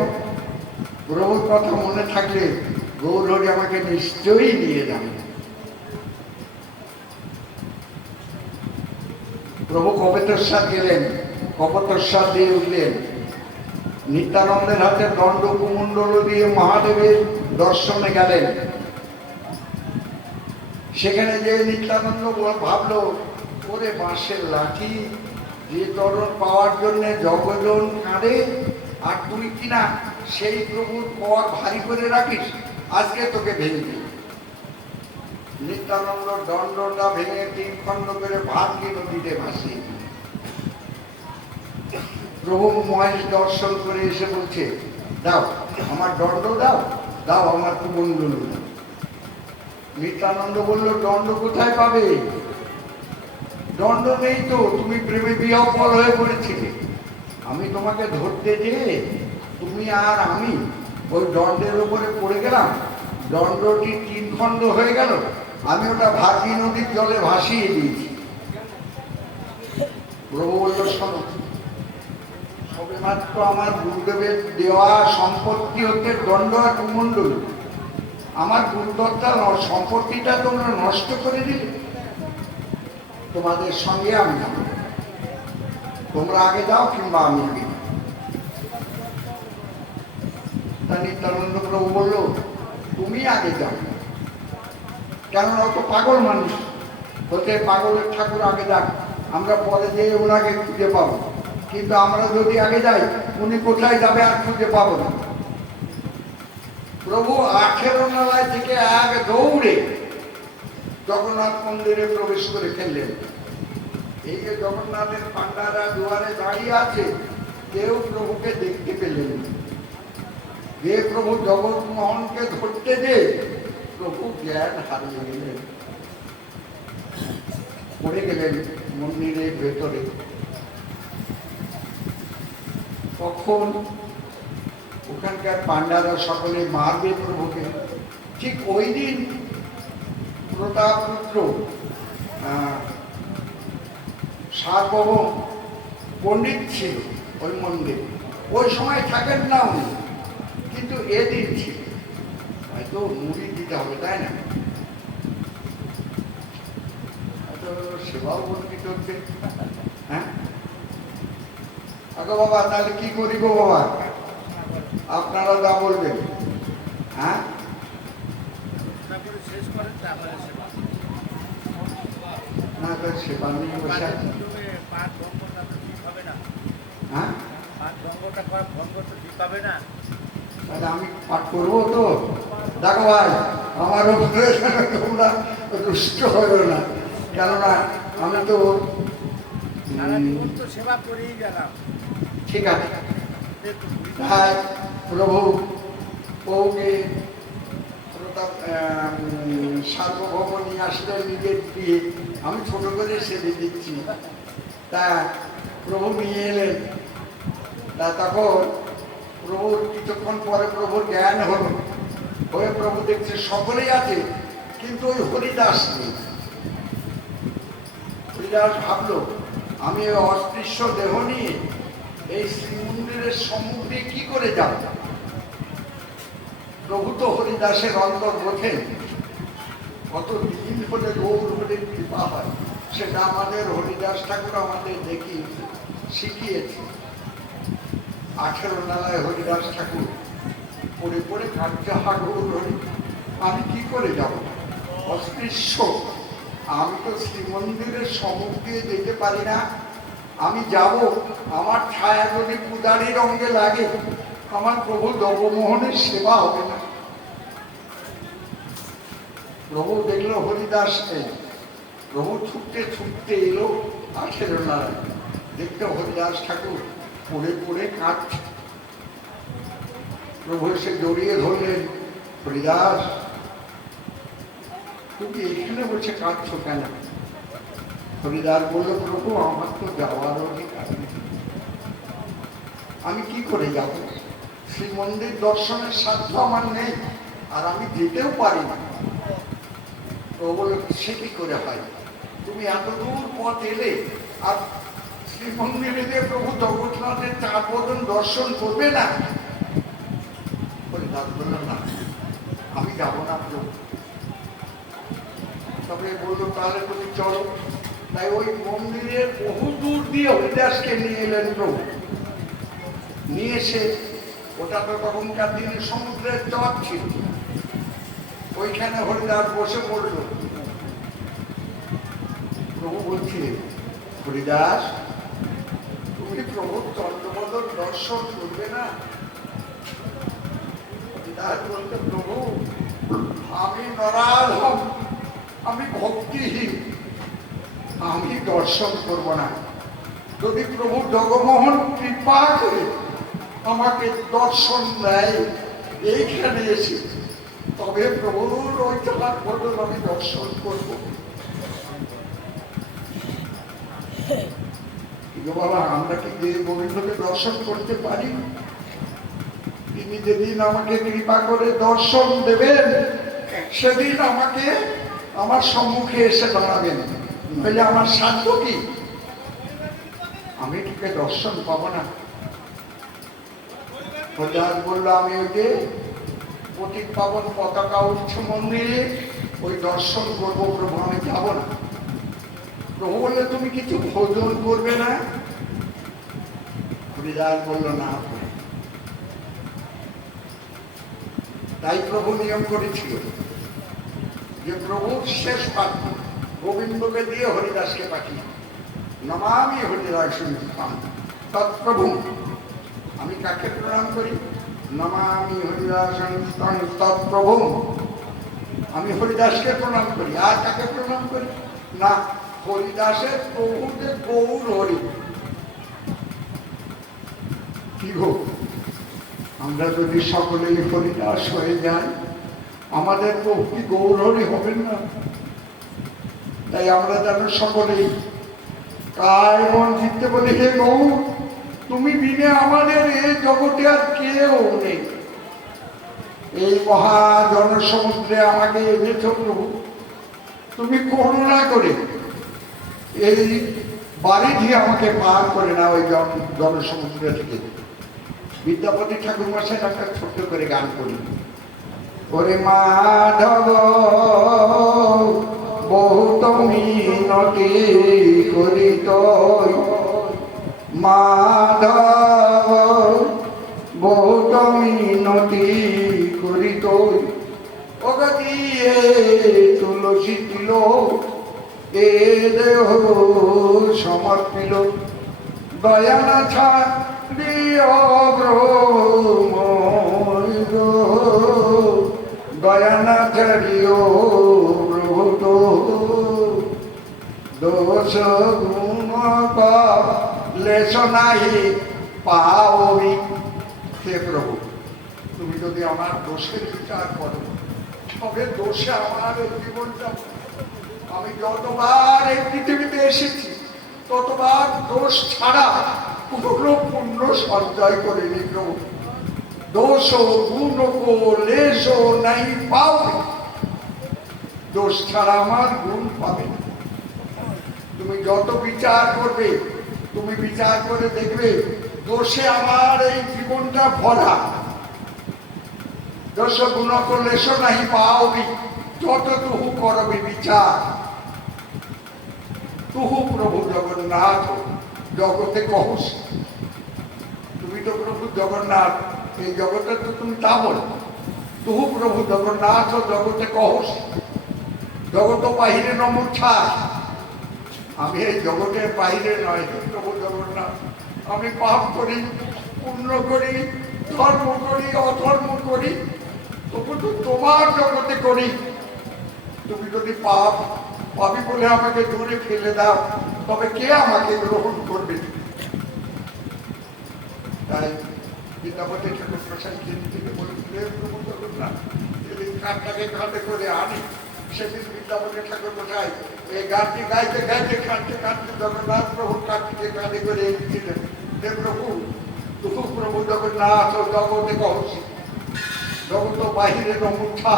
প্রভুর কথা মনে থাকলে গৌরহরি আমাকে নিশ্চয়ই নিয়ে যাবে। প্রভু কপেতস্বর গেলেন, কপোতস্বর দিয়ে উঠলেন। নিত্যানন্দের হাতে দণ্ড কুমণ্ডল দিয়ে মহাদেবের দর্শনে গেলেন। সেখানে যে নিত্যানন্দ ভাবলো, ওরে বাঁশের লাঠি, যে তরণ পাওয়ার জন্য জগজন কাঁদে, আর তুই কিনা সেই প্রভুর পর ভারী করে রাখিস, আজকে তোকে ভেঙে। নিত্যানন্দ দণ্ডটা ভেঙে 3 খণ্ড করে ভাঙ্গি নদীতে ভাসিয়ে। প্রভু মহেশ দর্শন করে এসে বলছে, দাও আমার দণ্ড, দাও দাও আমার কুমণ্ডল। নিত্যানন্দ বলল, দণ্ড কোথায় পাবে? দণ্ড নেই তো, তুমি প্রেমে বিহ্বল হয়ে পড়েছিলে। আমি তোমাকে ধরতে যেয়ে তুমি আর আমি ওই দণ্ডের উপরে পড়ে গেলাম, দণ্ডটি 3 খণ্ড হয়ে গেল, আমি ওটা ভাগী নদীর জলে ভাসিয়ে দিয়েছি। প্রভু বলল, শোনো, সবেমাত্র আমার গুরুদেবের দেওয়া সম্পত্তি হচ্ছে দণ্ড আর কুমণ্ডল। আমার গুরুদত্তা সম্পত্তিটা তোমরা নষ্ট করে দিলে, তোমাদের সঙ্গে আমি যাব, তোমরা আগে যাও কিংবা আমি আগে। তা নিত্যানন্দ প্রভু বলল, তুমি আগে যাও, কেননা অত পাগল মানুষ, বলতে পাগলের ঠাকুর আগে যান, আমরা পরে যেয়ে ওনাকে খুঁজে পাবো, কিন্তু আমরা যদি আগে যাই উনি কোথায় যাবে আর খুঁজে পাবো না। প্রভু 18 নালায় থেকে এক দৌড়ে জগন্নাথ মন্দিরে প্রবেশ করে ফেললেন। এই যে জগন্নাথের পান্ডারা দুয়ারে দাঁড়িয়ে আছে, কেউ প্রভুকে দেখতে পেলেন। যে প্রভু জগৎমোহনকে ধরতে যে প্রভু জ্ঞান হারিয়ে গেলেন, পড়ে গেলেন মন্দিরের ভেতরে। তখন ওখানকার পান্ডারা সকলে মারবে প্রভুকে। ঠিক ওই দিন প্রতাপপুত্র সার্বভৌম পণ্ডিত ছিল ওই মন্দিরে, ওই সময় থাকেন না উনি, কিন্তু এদিন ছিল। হয়তো মুড়ি দিতে হবে, তাই না? হয়তো সেবাও বঞ্চিত হচ্ছে। হ্যাঁ, আগো বাবা, তাহলে কি করি গো বাবা, আপনারা যা বলবেন। হ্যাঁ, না তো সেবা নিয়ে বসে আছে। হ্যাঁ, আমি পাঠ করবো তো। দেখো ভাই, আমার উপরে তোমরা রুষ্ট হইল না, কেননা আমি তো সেবা করেই গেলাম। ঠিক আছে, প্রভু বউকে সার্বভৌম নিয়ে আসলে নিজের দিয়ে আমি ছোট করে সেবে দিচ্ছি। তা প্রভু নিয়ে এলেন। তা তখন প্রভুর কিছুক্ষণ পরে প্রভুর জ্ঞান হলো, হয়ে প্রভু দেখছে সকলেই আছে, কিন্তু ওই হরিদাস নেই। হরিদাস ভাবলো, আমি ওই অস্পৃশ্য দেহ নিয়ে এই শ্রীমন্দিরের সম্মুখে কি করে যাব? প্রভু তো হরিদাসের অন্তর বোঝেন, কত দিন হলে গৌর হরির কৃপা হয়, সেটা আমাদের হরিদাস ঠাকুর আমাদের দেখিয়েছে, শিখিয়েছে। 18 নালায় হরিদাস ঠাকুর পড়ে পড়ে কাঁদতে হাগর হই। আমি কি করে যাব? অস্পৃশ্য, আমি তো শ্রীমন্দিরের সম্মুখ দিয়ে যেতে পারি না। আমি যাব, আমার ছায়া যদি পূজারীর অঙ্গে লাগে, আমার প্রভু জগমোহনের সেবা হবে না। প্রভু দেখলো হরিদাস নেই, প্রভু ছুটতে ছুটতে এলো, আসেল না। দেখতে হরিদাস ঠাকুর পড়ে পড়ে কাঁদছে। প্রভু এসে জড়িয়ে ধরলেন, হরিদাস তুমি এখানে বসে কাঁদছো কেন? হরিদাস বলল, প্রভু আমার তো যাওয়ার অধিকার নেই, আমি কি করে যাব? শ্রীমন্দির দর্শনের সাধ্য আমার নেই, আর আমি যেতেও পারি না। প্রভু বলল, সে কি করে হয়? তুমি এত দূর পথ এলে, আর শ্রীমন্দিরে যে প্রভু জগন্নাথের চার বদন দর্শন করবে না? হরিদাস বলল, না আমি যাব না প্রভু। তবে বললো, তাহলে তুমি চলো। তাই ওই মন্দিরের বহু দূর দিয়ে হরিদাসকে নিয়ে এলেন প্রভু। নিয়ে এসে, ওটা তো তখনকার দিনে সমুদ্রের চর ছিল, ওইখানে হরিদাস বসে পড়ল। প্রভু বলছে, হরিদাস তুমি প্রভুর চন্দ্রবদন দর্শন করবে না? হরিদাস বলতে, প্রভু আমি নরাধম, আমি ভক্তিহীন, আমি দর্শন করব না। যদি প্রভু জগমোহন কৃপা করে আমাকে দর্শন দেয় এইখানে এসে, তবে প্রভুর ওই চার বদন আমি দর্শন করব। কিন্তু বাবা, আমরা কি যে গোবিন্দকে দর্শন করতে পারি? তিনি যেদিন আমাকে কৃপা করে দর্শন দেবেন, সেদিন আমাকে আমার সম্মুখে এসে দাঁড়াবেন, বলে আমার সাধ্য কি? আমি তোকে দর্শন পাবো না। হরিদাস বললো, আমি ওই যে পতিত পাবন পতাকা উঠছে মন্দিরে, ওই দর্শন করবো প্রভু, আমি যাব না। প্রভু বললে, তুমি কিছু ভোজন করবে না? হরিদাস বললো, না। তাই প্রভু নিয়ম করেছিল যে প্রভুর শেষ পাত্র গোবিন্দকে দিয়ে হরিদাসকে পাঠিয়ে, নমামি হরিদাস তৎপ্রভু। আমি কাকে প্রণাম করি? নমামি হরিদাস তৎপ্রভু। আমি হরিদাসকে প্রণাম করি। আর কাকে প্রণাম করি? না, হরিদাসের প্রভু যে গৌর হরি। কি গো, আমরা যদি সকলেই হরিদাস হয়ে যাই, আমাদের প্রভু কি গৌর হরি হবেন না? তাই আমরা যেন সকলেই কায় মন চিত্তে বলি, হে গৌর, তুমি বিনে আমাদের এই জগতে আর কেউ নেই। এই মহা জনসমুদ্রে আমাকে এনেছ প্রভু, তুমি করুণা করে এই বাড়িটি আমাকে পার করে না ওই জনসমুদ্র থেকে। বিদ্যাপতি ঠাকুর মশাই একটা ছোট্ট করে গান করি, ওরে মাধব বহুত মিনতি করিত, মাধব বহুত মিনতি করিত, অগতিয়ে তুলসী তিল এ দেহ সমর্পিল, দয়ানা ছাড়িও ব্রহ্ময় গো, দয়ানা ছাড়িও প্রভুত, দোষ গুণ লেশ নাহি পাওনি। হে প্রভু, তুমি যদি আমার দোষের বিচার করো, তবে দোষে আমার জীবনটা, আমি যতবার এই পৃথিবীতে এসেছি ততবার দোষ ছাড়া কোনো পুণ্য সঞ্চয় করিনি প্রভু। দোষ গুণ লেশ নাই পাওনি, দোষ ছাড়া আমার গুণ পাবে না। তুমি যত বিচার করবে, তুমি বিচার করে দেখবে দোষে আমার এই জীবনটা ভরা। দোষ গুণ লেশ নাই পাওনি, যত তুহু করবি বিচার। তুহু প্রভু জগন্নাথ জগতে কহস। তুমি তো প্রভু জগন্নাথ, এই জগতে তো তুমি তা বলো। তুহু প্রভু জগন্নাথ জগতে কহস, জগত বাহিরে নমূর্ছা। আমি এই জগতের বাইরে নয় প্রভু জগন্নাথ। আমি পাপ করি, পুণ্য করি, ধর্ম করি, অধর্ম করি, তবু তো তোমার জগতে করি। তুমি যদি পাপি বলে আমাকে দূরে ফেলে দাও, তবে কে আমাকে গ্রহণ করবে? তাই বিদ্যাপতি ঠাকুর প্রসাদ থেকে বলেছিলেন প্রভু জগন্নাথ যেদিন কাঠটাকে কাঁধে করে আনি, সেদিন বিদ্যাপতি ঠাকুর প্রসাদ এই গানটি গাইতে গাইতে কাঁদতে কাঁদতে জগন্নাথ প্রভুর কাঠটিকে কাঁধে করে এনেছিলেন। হে প্রভু, তুহু প্রভু জগন্নাথ জগতে কহসি, জগত বাহিরে নমূর্ছা।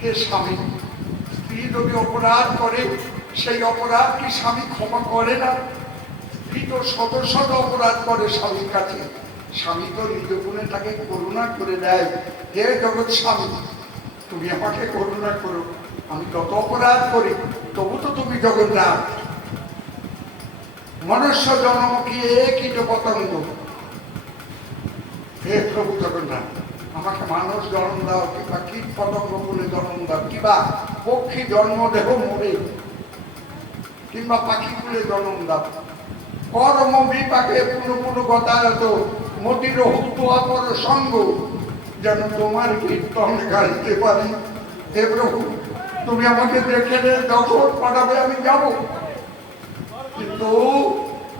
হে স্বামী, স্ত্রী যদি অপরাধ করে, সেই অপরাধ কি স্বামী ক্ষমা করে না? স্ত্রী তো শত শত অপরাধ করে স্বামীর কাছে, স্বামী তো নিজ গুণে তাকে করুণা করে দেয়। হে জগৎ স্বামী, তুমি আমাকে করুণা করো, আমি যত অপরাধ করি তবু তো তুমি জগন্নাথ। মনুষ্য জন্ম কি কীট পতঙ্গ, হে প্রভু জগন্নাথ, আমাকে মানুষ জন্ম দাও, কিংবা কীট পতঙ্গ বলে জন্ম দাও, কিংবা পক্ষী জন্ম দেহ মরে, কিংবা পাখি বলে জন্ম দাও। কর্ম বিপাকে পুরো পুরো গতায়ত মতির হুত অপর সঙ্গ, যেন তোমার কীর্তন গাইতে পারি। হে প্রভু, তুমি আমাকে দেখে যখন পাঠাবে আমি যাব, কিন্তু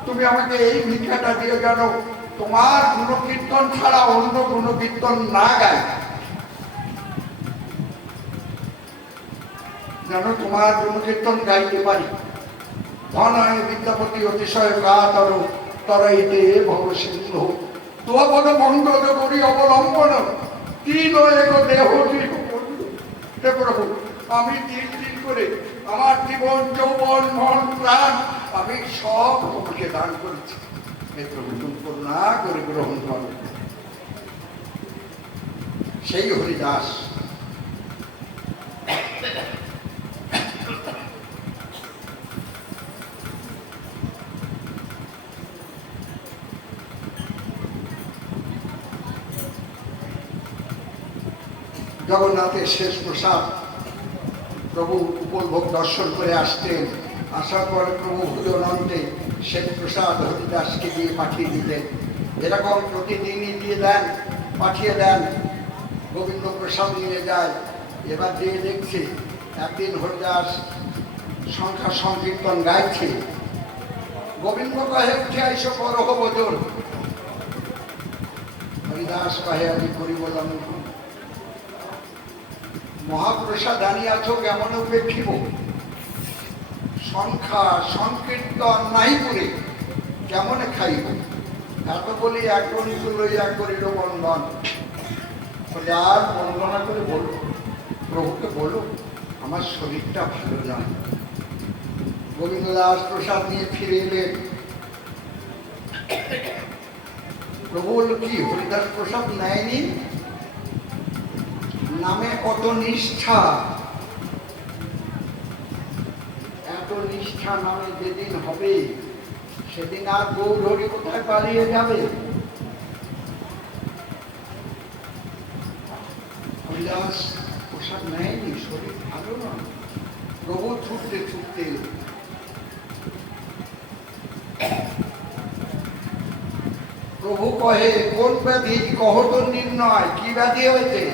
তুমি আমাকে এই ভিক্ষাটা দিয়ে জানো তোমার গুণকীর্তন ছাড়া অন্য গুণকীর্তন না গাই, যেন তোমার গুণকীর্তন গাইতে পারি। ধনয় বিদ্যাপতি অতিশয় কাতর তরাইতে ভব সিন্ধু, তোয়া পদ মঙ্গল করি অবলম্বন, তিন এক দেহ। হে প্রভু, আমি তিন দিন করে আমার জীবন, যৌবন, মন, প্রাণ আমি সব তোমাকে দান করেছি। হে প্রভু, তুমি করুণা করে গ্রহণ করো। সেই হরিদাস জগন্নাথের শেষ প্রসাদ প্রভু উপভোগ দর্শন করে আসতেন। আসার পরে প্রভু ভুজনন্তে শেষ প্রসাদ হরিদাসকে দিয়ে পাঠিয়ে দিতেন। এরকম প্রতিদিনই দিয়ে দেন, পাঠিয়ে দেন। গোবিন্দ প্রসাদ নিয়ে যায়। এবার দিয়ে দেখছে একদিন হরিদাস সংখ্যা সংকীর্তন গাইছে। গোবিন্দ কহে উঠে আইসো করহ ভোজন। হরিদাস কহে আমি করি বললাম, মহাপ্রসাদ আনিয়াছ কেমন উপেক্ষিব, সংখ্যা সংকীর্তন নাই করে কেমন খাইব? এত বলি এক গণিত লইয়া করিল বন্ধন। আর বন্দনা করে বলল, প্রভুকে বলো আমার শরীরটা ভালো নয়। গোবিন্দ দাস প্রসাদ নিয়ে ফিরে এলেন। প্রভু বলল, কি হরিদাস প্রসাদ নেয়নি? নামে কত নিষ্ঠা, এত নিষ্ঠা নামে যেদিন হবে সেদিন আর গৌর হরি কোথায় পালিয়ে যাবে? হরিদাস প্রসাদ নেয়নি, শরীর ভালো না। প্রভু ছুটতে ছুটতে প্রভু কহে, কোন ব্যাধি কহ তো নির্ণয়, কি ব্যাধি হয়েছে?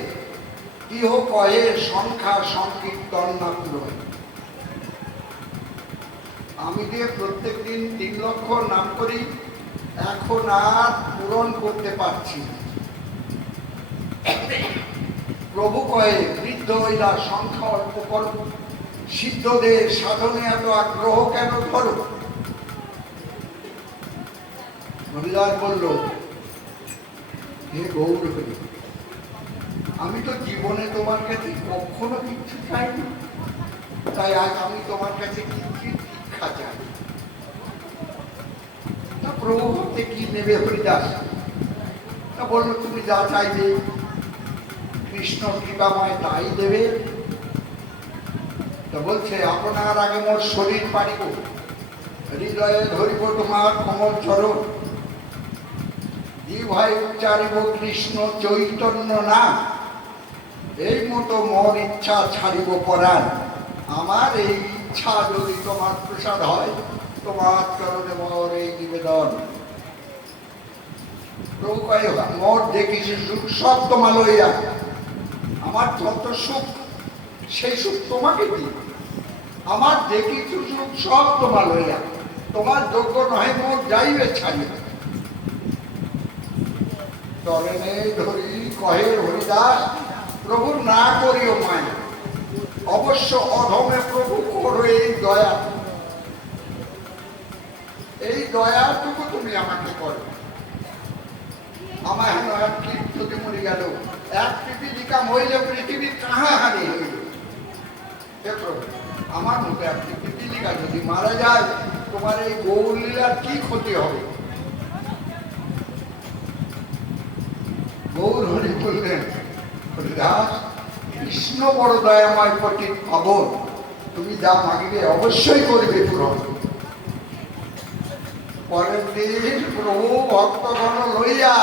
ইহ কহে সংখ্যা সংকীর্তন না পুরোয়। আমি যে প্রত্যেক দিন 3 লক্ষ নাম করি, এখন আর পূরণ করতে পারছি। প্রভু কহে, বৃদ্ধ হইলা সংখ্যা অল্প করো, সিদ্ধদের সাধনে এত আগ্রহ কেন ধরো? হরিদাস বলল, হে গৌর হরি, আমি তো জীবনে তোমার কাছে কখনো কিচ্ছু চাইনি, তাই আজ আমি তোমার কাছে কিছু শিক্ষা চাই। তা প্রভু হতে কি নেবে হরিদাস? তা বললো, তুমি যা চাইবে কৃষ্ণ কৃপাময় তাই দেবে। তা বলছে, আপনার আগে মোর শরীর পারিব, হৃদয়ে ধরিব তোমার কোমল চরণ, জিহ্বায় উচ্চারিব কৃষ্ণ চৈতন্য নাম, এই মতো মন ইচ্ছা ছাড়িব পরাণ। আমার এই ইচ্ছা যদি তোমার প্রসাদ হয়, তোমার চরণে মোর এই নিবেদন। প্রভু কয়, মোর দেখিছি সুখ সব তোমার লইয়া, আমার যত সুখ সেই সুখ তোমাকে দিই। আমার দেখিছি সুখ সব তোমার লইয়া, তোমার যোগ্য নহে মোর যাইবে ছাড়িয়া। চরণে ধরি কহে হরিদাস, প্রভু না করিও মায়া, অবশ্য অধমে প্রভু করো এই দয়া। এই দয়াটুকু তুমি আমাকে করো। আমার হেন এক কীট যদি মরে গেল, এক পিপিলিকা মহিলে পৃথিবীর কাহাহানি হইল। দেখো আমার মতো একটি পিপিলিকা যদি মারা যায়, তোমার এই গৌরলীলার কি ক্ষতি হবে? গৌর হরি বললেন, হরিদাস কৃষ্ণ বড় দয়াময় পতিত পাবন, তুমি যা মাগিবে অবশ্যই করবে পূরণ। পরের দিন প্রভু ভক্তগণ লইয়া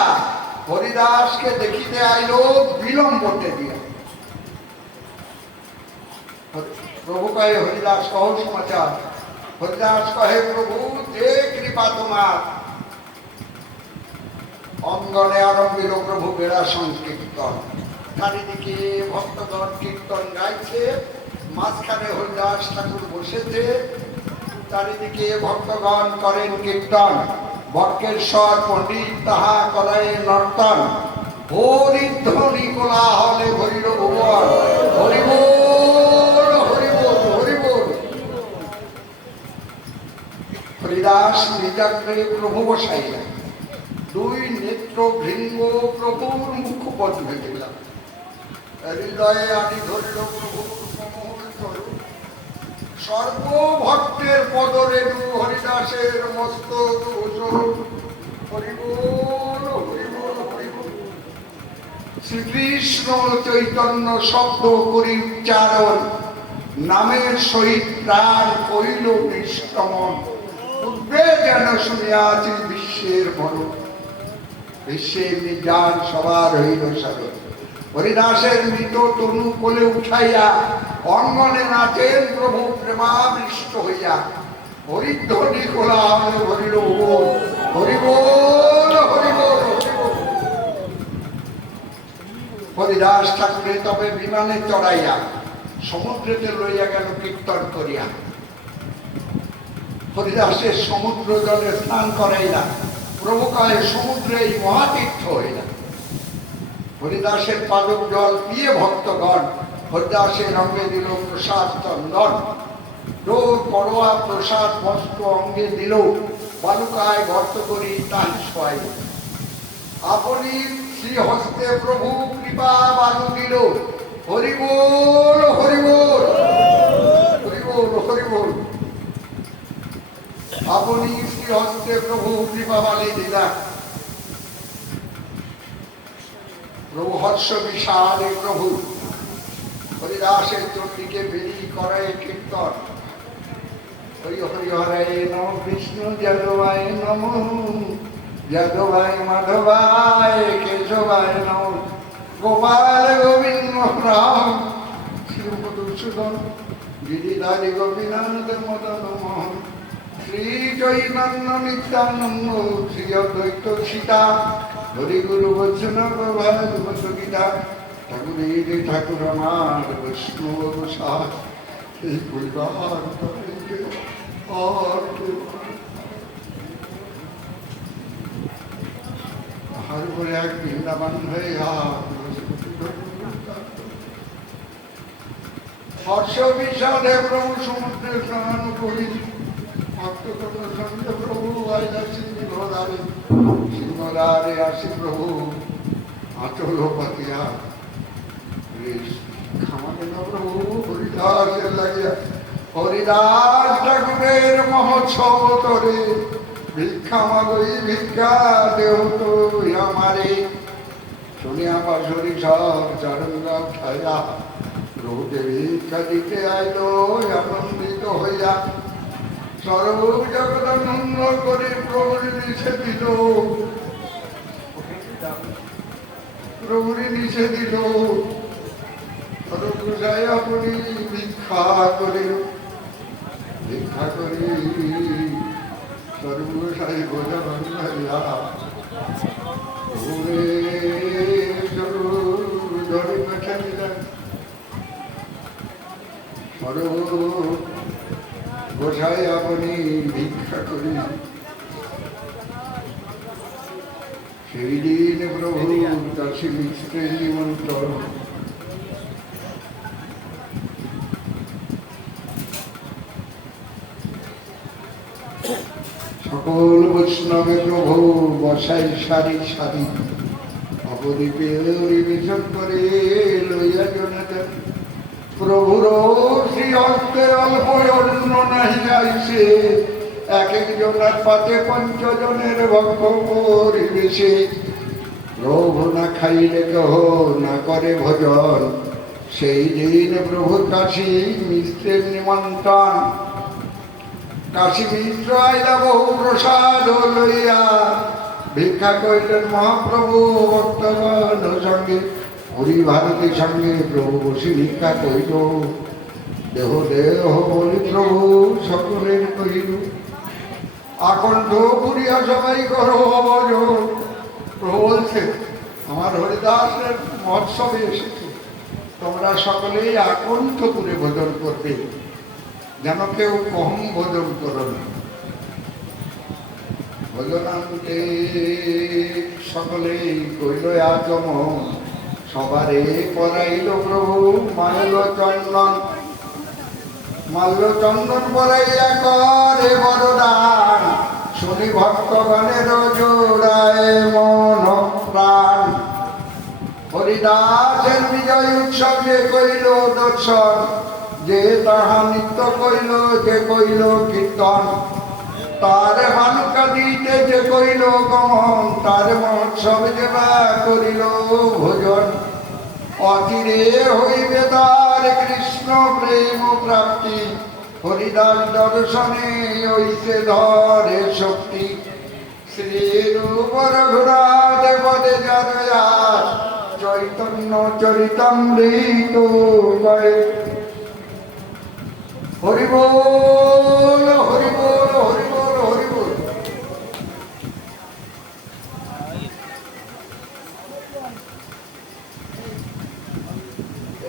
হরিদাসকে দেখিতে আইল বিলম্বতে দিয়া। প্রভু কহে, হরিদাস কহ সমাচার। হরিদাস কহে, প্রভু যে কৃপা তোমার। অঙ্গনে আরম্ভিল প্রভু বেড়া সংকীর্তন, চারিদিকে ভক্তগণ কীর্তন গাইছে, মাঝখানে হরিদাস ঠাকুর বসেছে, চারিদিকে ভক্তগণ করেন কীর্তন। বক্রেশ্বর পণ্ডিত তাহা করায় নর্তন, হরিধ্বনি কোলাহলে ভরিল ভুবন। হরিবোল হরিবোল হরিবোল। হরিদাস নিজাগ্রে প্রভু বসাইলেন, দুই নেত্র ভৃঙ্গ প্রভুর মুখপদ ভেঙিলাম। হৃদয়ে আনি ধরিল প্রভুর সর্বভক্তের পদরেণু হরিদাসের মস্তক ভূষণ। হরিবোল হরিবোল হরিবোল। শ্রীকৃষ্ণ চৈতন্য শব্দ করি উচ্চারণ, নামের সহিত প্রাণ কইল নিষ্কমন। পূর্বে যেন শুনিয়াছি বিশ্বের মরণ, বিশ্বের নির্যান সবার হইল সাধন। হরিদাসের মৃত তনু কোলে উঠাইয়া অঙ্গনে নাচেন প্রভু প্রেমাবৃষ্ট হইয়া। হরিধ্বনি কোলাহলে ভরিল ভুবন। হরিবোল হরিবোল হরিবোল। হরিদাস ঠাকুরে তবে বিমানে চড়াইয়া সমুদ্রেতে লইয়া গেল কীর্তন করিয়া। হরিদাসের সমুদ্র জলে স্নান করাইলা। প্রভু কহে, সমুদ্রে এই মহাতীর্থ হইলা। হরিদাসের পাদক জল পিয়ে ভক্তগণ হরিদাসের অঙ্গে দিল প্রসাদ চন্দন। রোগ পড়োয়া প্রসাদ বস্ত্র অঙ্গে দিল, বালুকায় গর্ত করি তাই শোয়াই। আপনি শ্রীহস্তে প্রভু কৃপা বালু দিল। হরিবোল হরিবোল হরিবোল হরিবোল। আপনি শ্রীহস্তে প্রভু কৃপা বালি দিলা। প্রভু হর্ষ বিশালে প্রভু হরিদাসের চন্ডিকে বেরি করে কীর্তন। হরি হরি হরে নম কৃষ্ণ যাদবায় নম, যাদবায় মাধবায় কেশবায় নম, গোপাল গোবিন্দ রাম শ্রীমধুসূদন গিরিধারী গোপীনাথ মদন মোহন, শ্রী চৈতন্য নিত্যানন্দ শ্রী অদ্বৈত সীতা, হরি গুরু বৈষ্ণব প্রভাত গীতা। ঠাকুরের ঠাকুর আমার বৈষ্ণব সাথ, এই পরিবার আর করে এক বৃন্দাবন হয়ে হর্ষ বিষাদে প্রভু সমুদ্রে স্নান করি। সঙ্গে প্রভু আইলা সিংহদারে, সিংহদারে আসি প্রভু আচল পাতিয়া। খামাকে না প্রভু হরিদাসের লাগিয়া। হরিদাস ঠাকুরের মহোৎসব তরে, ভিক্ষা মাগই ভিক্ষা দেহ তো আমারে। শুনিয়া পাশরি সব চরঙ্গা খাইয়া, প্রভুকে ভিক্ষা দিতে আইল আনন্দিত হইয়া। সর্ব জগদানন্দ করে প্রভুর দিছে দিল। প্রভুরে নিচে দিল, সর্বসাই আপনি ভিক্ষা করে সর্বসাই ভোজন ধরে কাঠা দিলেন। গোসাই আপনি ভিক্ষা করি। সেই দিন প্রভু কাশী মিশ্রের নিমন্ত্রণ। সকল বৈষ্ণবে প্রভু বসাই সারি সারি অপদীপে পরিবেশন করে লইয়া জনাতেন। প্রভুর শ্রী হস্তে অল্প অন্ন নাহি যাইছে, এক একজনের পাতে পঞ্চজনের ভক্ষ পরিবেশে। প্রভু না খাইলে কেহ না করে ভোজন, সেই দিন প্রভুর কাশী মিশ্রের নিমন্ত্রণ। কাশী মিশ্র আইলা বহু প্রসাদ লইয়া ভিক্ষা করিলেন মহাপ্রভু ভক্তগণ সঙ্গে। পুরী ভারতের সঙ্গে প্রভু বসে ভিক্ষা করিল। দেহ দেহ বলি প্রভু সকলের কহিল, আকণ্ঠ পুরিয়া সবাই করো ভজন। প্রভু বলছে, আমার হরিদাসের মহোৎসবে এসেছে, তোমরা সকলেই আকণ্ঠ করে ভজন করবে, যেন কেউ কম ভোজন করো না। ভজনান্তে সকলেই কইল আচমন, সবারে পরাইল প্রভু মাল্য চন্দন। মাল্য চন্দন পরাইয়া করে বরদান, শুনি ভক্তগণের জোড়ায় মন প্রাণ। হরিদাসের বিজয় উৎসবে কইল দর্শন, যে তাহা নিত্য কইল যে কইল কীর্তন। তার ভানুকা দিতে যে কইল গমন, তার মহোৎসব যেবা করিল ভোজন। অচিরে হইবে তার কৃষ্ণ প্রেম প্রাপ্তি, হরিদাস দর্শনে হইতে ধরে শক্তি। শ্রীরূপ রঘুনাথ পদে যার যশ, চৈতন্য চরিতামৃত গায়ে। হরি বল হরি বল হরি বল হরি বল।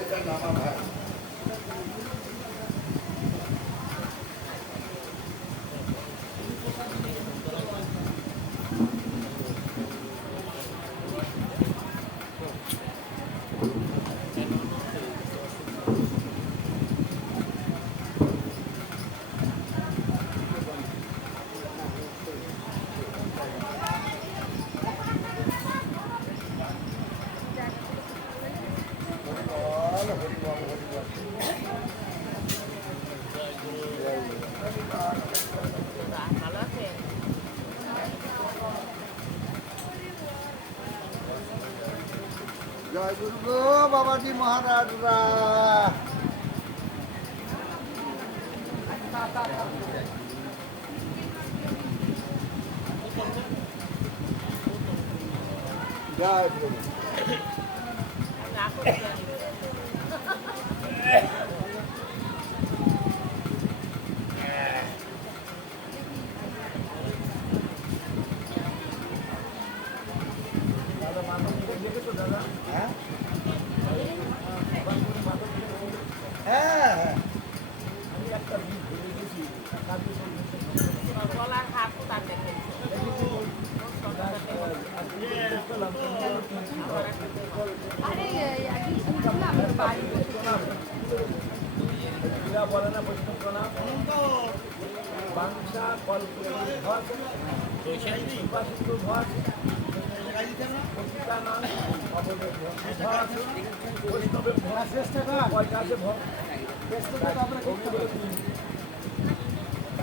এটা নামা ভাই। জয় গুরু বাবাজি মহারাজরা। জয় গুরু।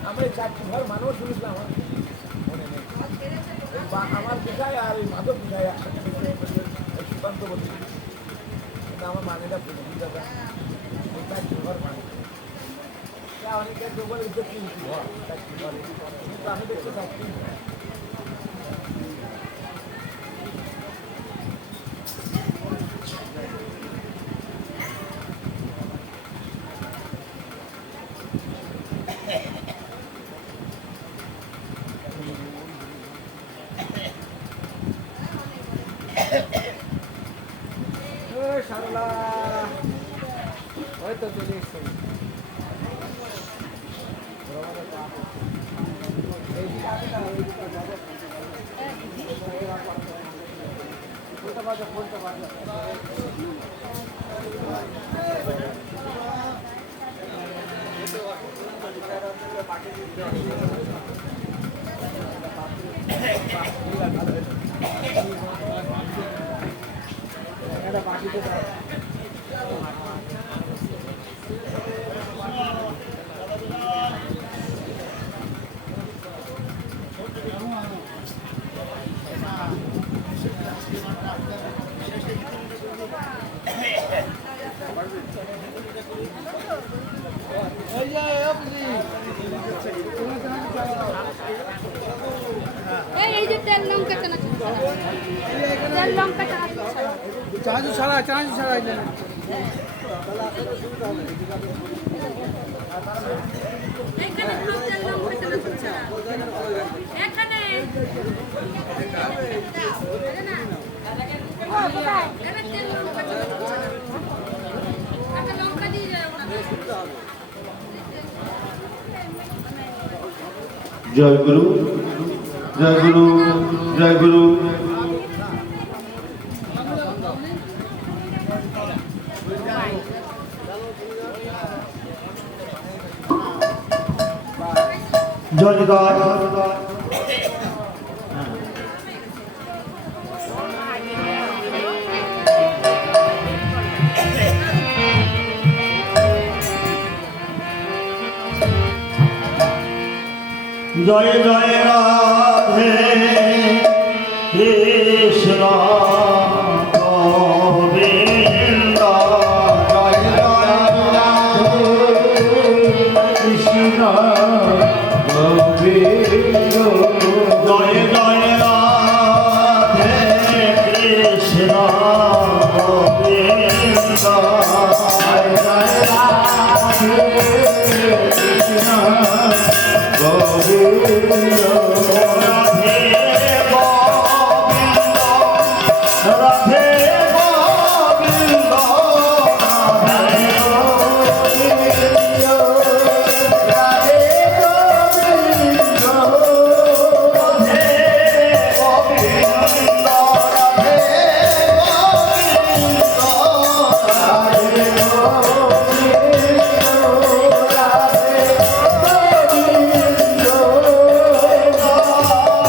আমরা চারটি ঘর মানুষ শুনেছিলাম আমার পিঠায় আর এই মাধব পিঠায় একসাথে সুকান্ত বলছি, কিন্তু আমার মানেটা দাদা চারটি ঘর মানে অনেকের বলে তিনটি ঘর চারটি ঘরে, কিন্তু আমি দেখছি চারটি ঘর। তো চলে এসছে এইদিকে আছে না ওইদিকে যাবে বলতে পারবে এটা বাকিতে এই যে তেল লঙ্কা চানা তেল লঙ্কা চানা চাঁচু ছাড়া এখানে সব তেল লঙ্কা চানা এখানে এখানে তেল লঙ্কা চানা একটা লঙ্কা দিয়ে যায় জয় গুরু জয় গুরু জয় গুরু। জয় জয় জয় জয় রাধে কৃষ্ণ গোবিন্দ জয় জয় রাধে কৃষ্ণ গোবিন্দ জয় জয় রাধে কৃষ্ণ গোবিন্দ জয় জয় রাধে কৃষ্ণ গোবিন্দ রাধে গোবিন্দ রাধে গোবিন্দ রাধে গোবিন্দ রাধে গোবিন্দ রাধে গোবিন্দ রাধে গোবিন্দ রাধে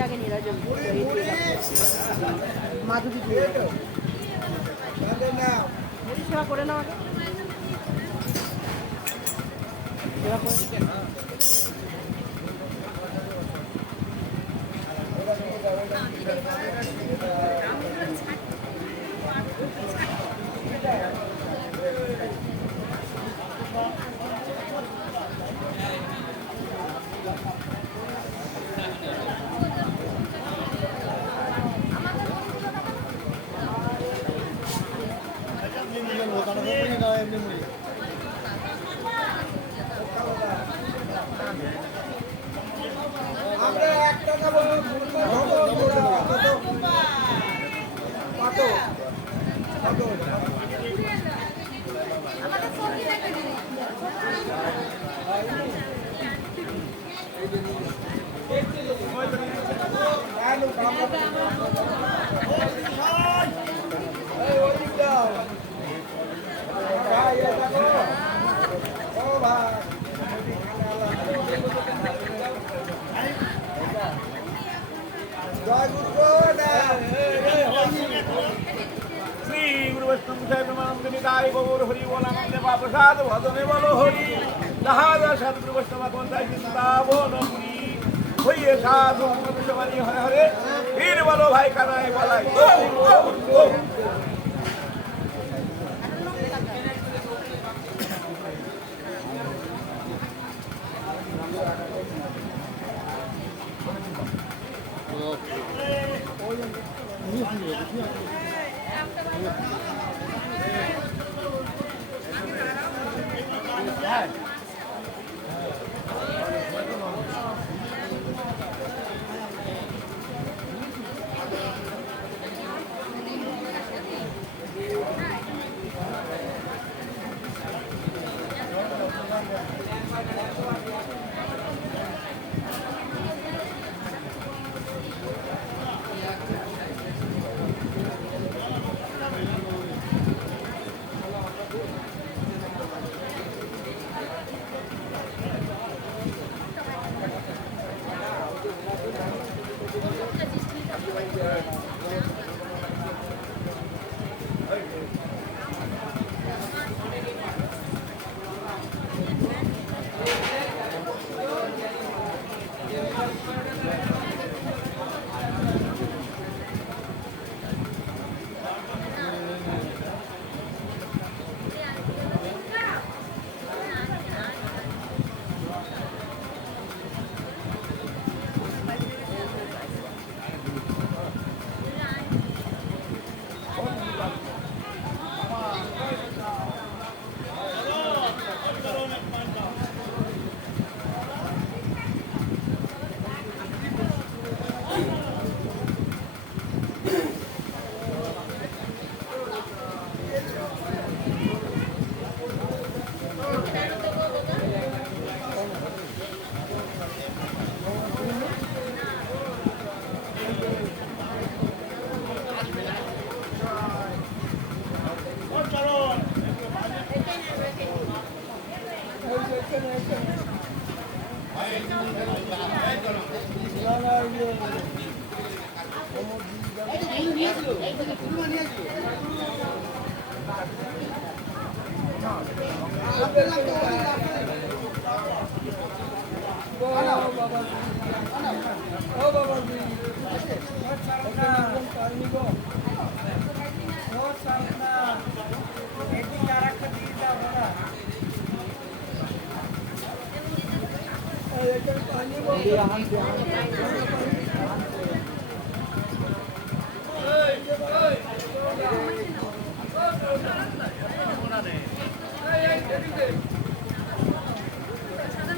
আগে নিরঞ্জন মাধুরী পরিষেবা করে নাও আগে সেবা করে আমরা একটা নেবো কত আমাদের সবজি দেখে দিন শ্রী গুরু বৈষ্ণব সাহেব গৌর হরি বলানন্দে প্রসাদ ভজনে বলো হরি তাহারা সাধু বৈষ্ণব কন্থায় চিন্তাবন হইয়ে সাধু সমানি হরে হরে বীর বলো ভাই কানায় বলাই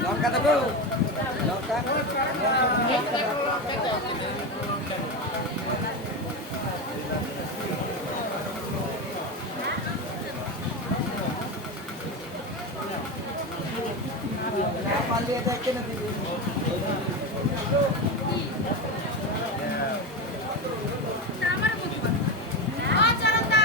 লঙ্কা দেবো পারলে এটা কেনে দিবি আমার বলতে পারো ও চরণদা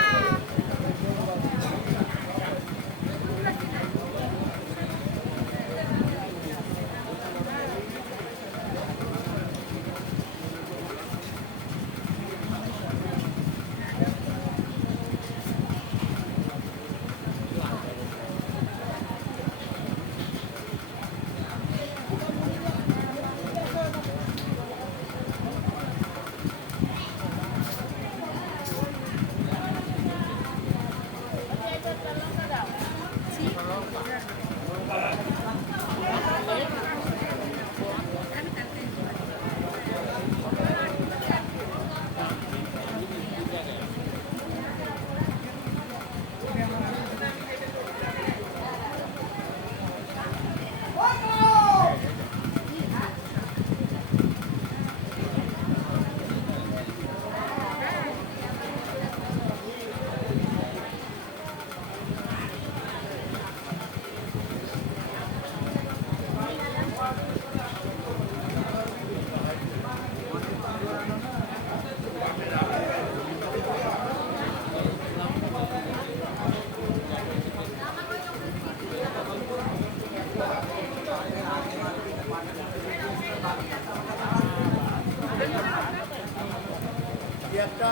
একটা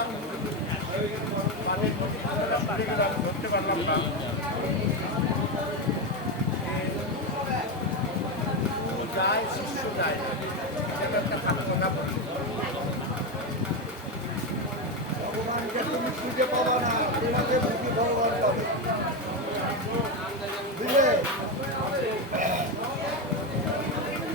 পাটের মধ্যে ধরতে পারলাম না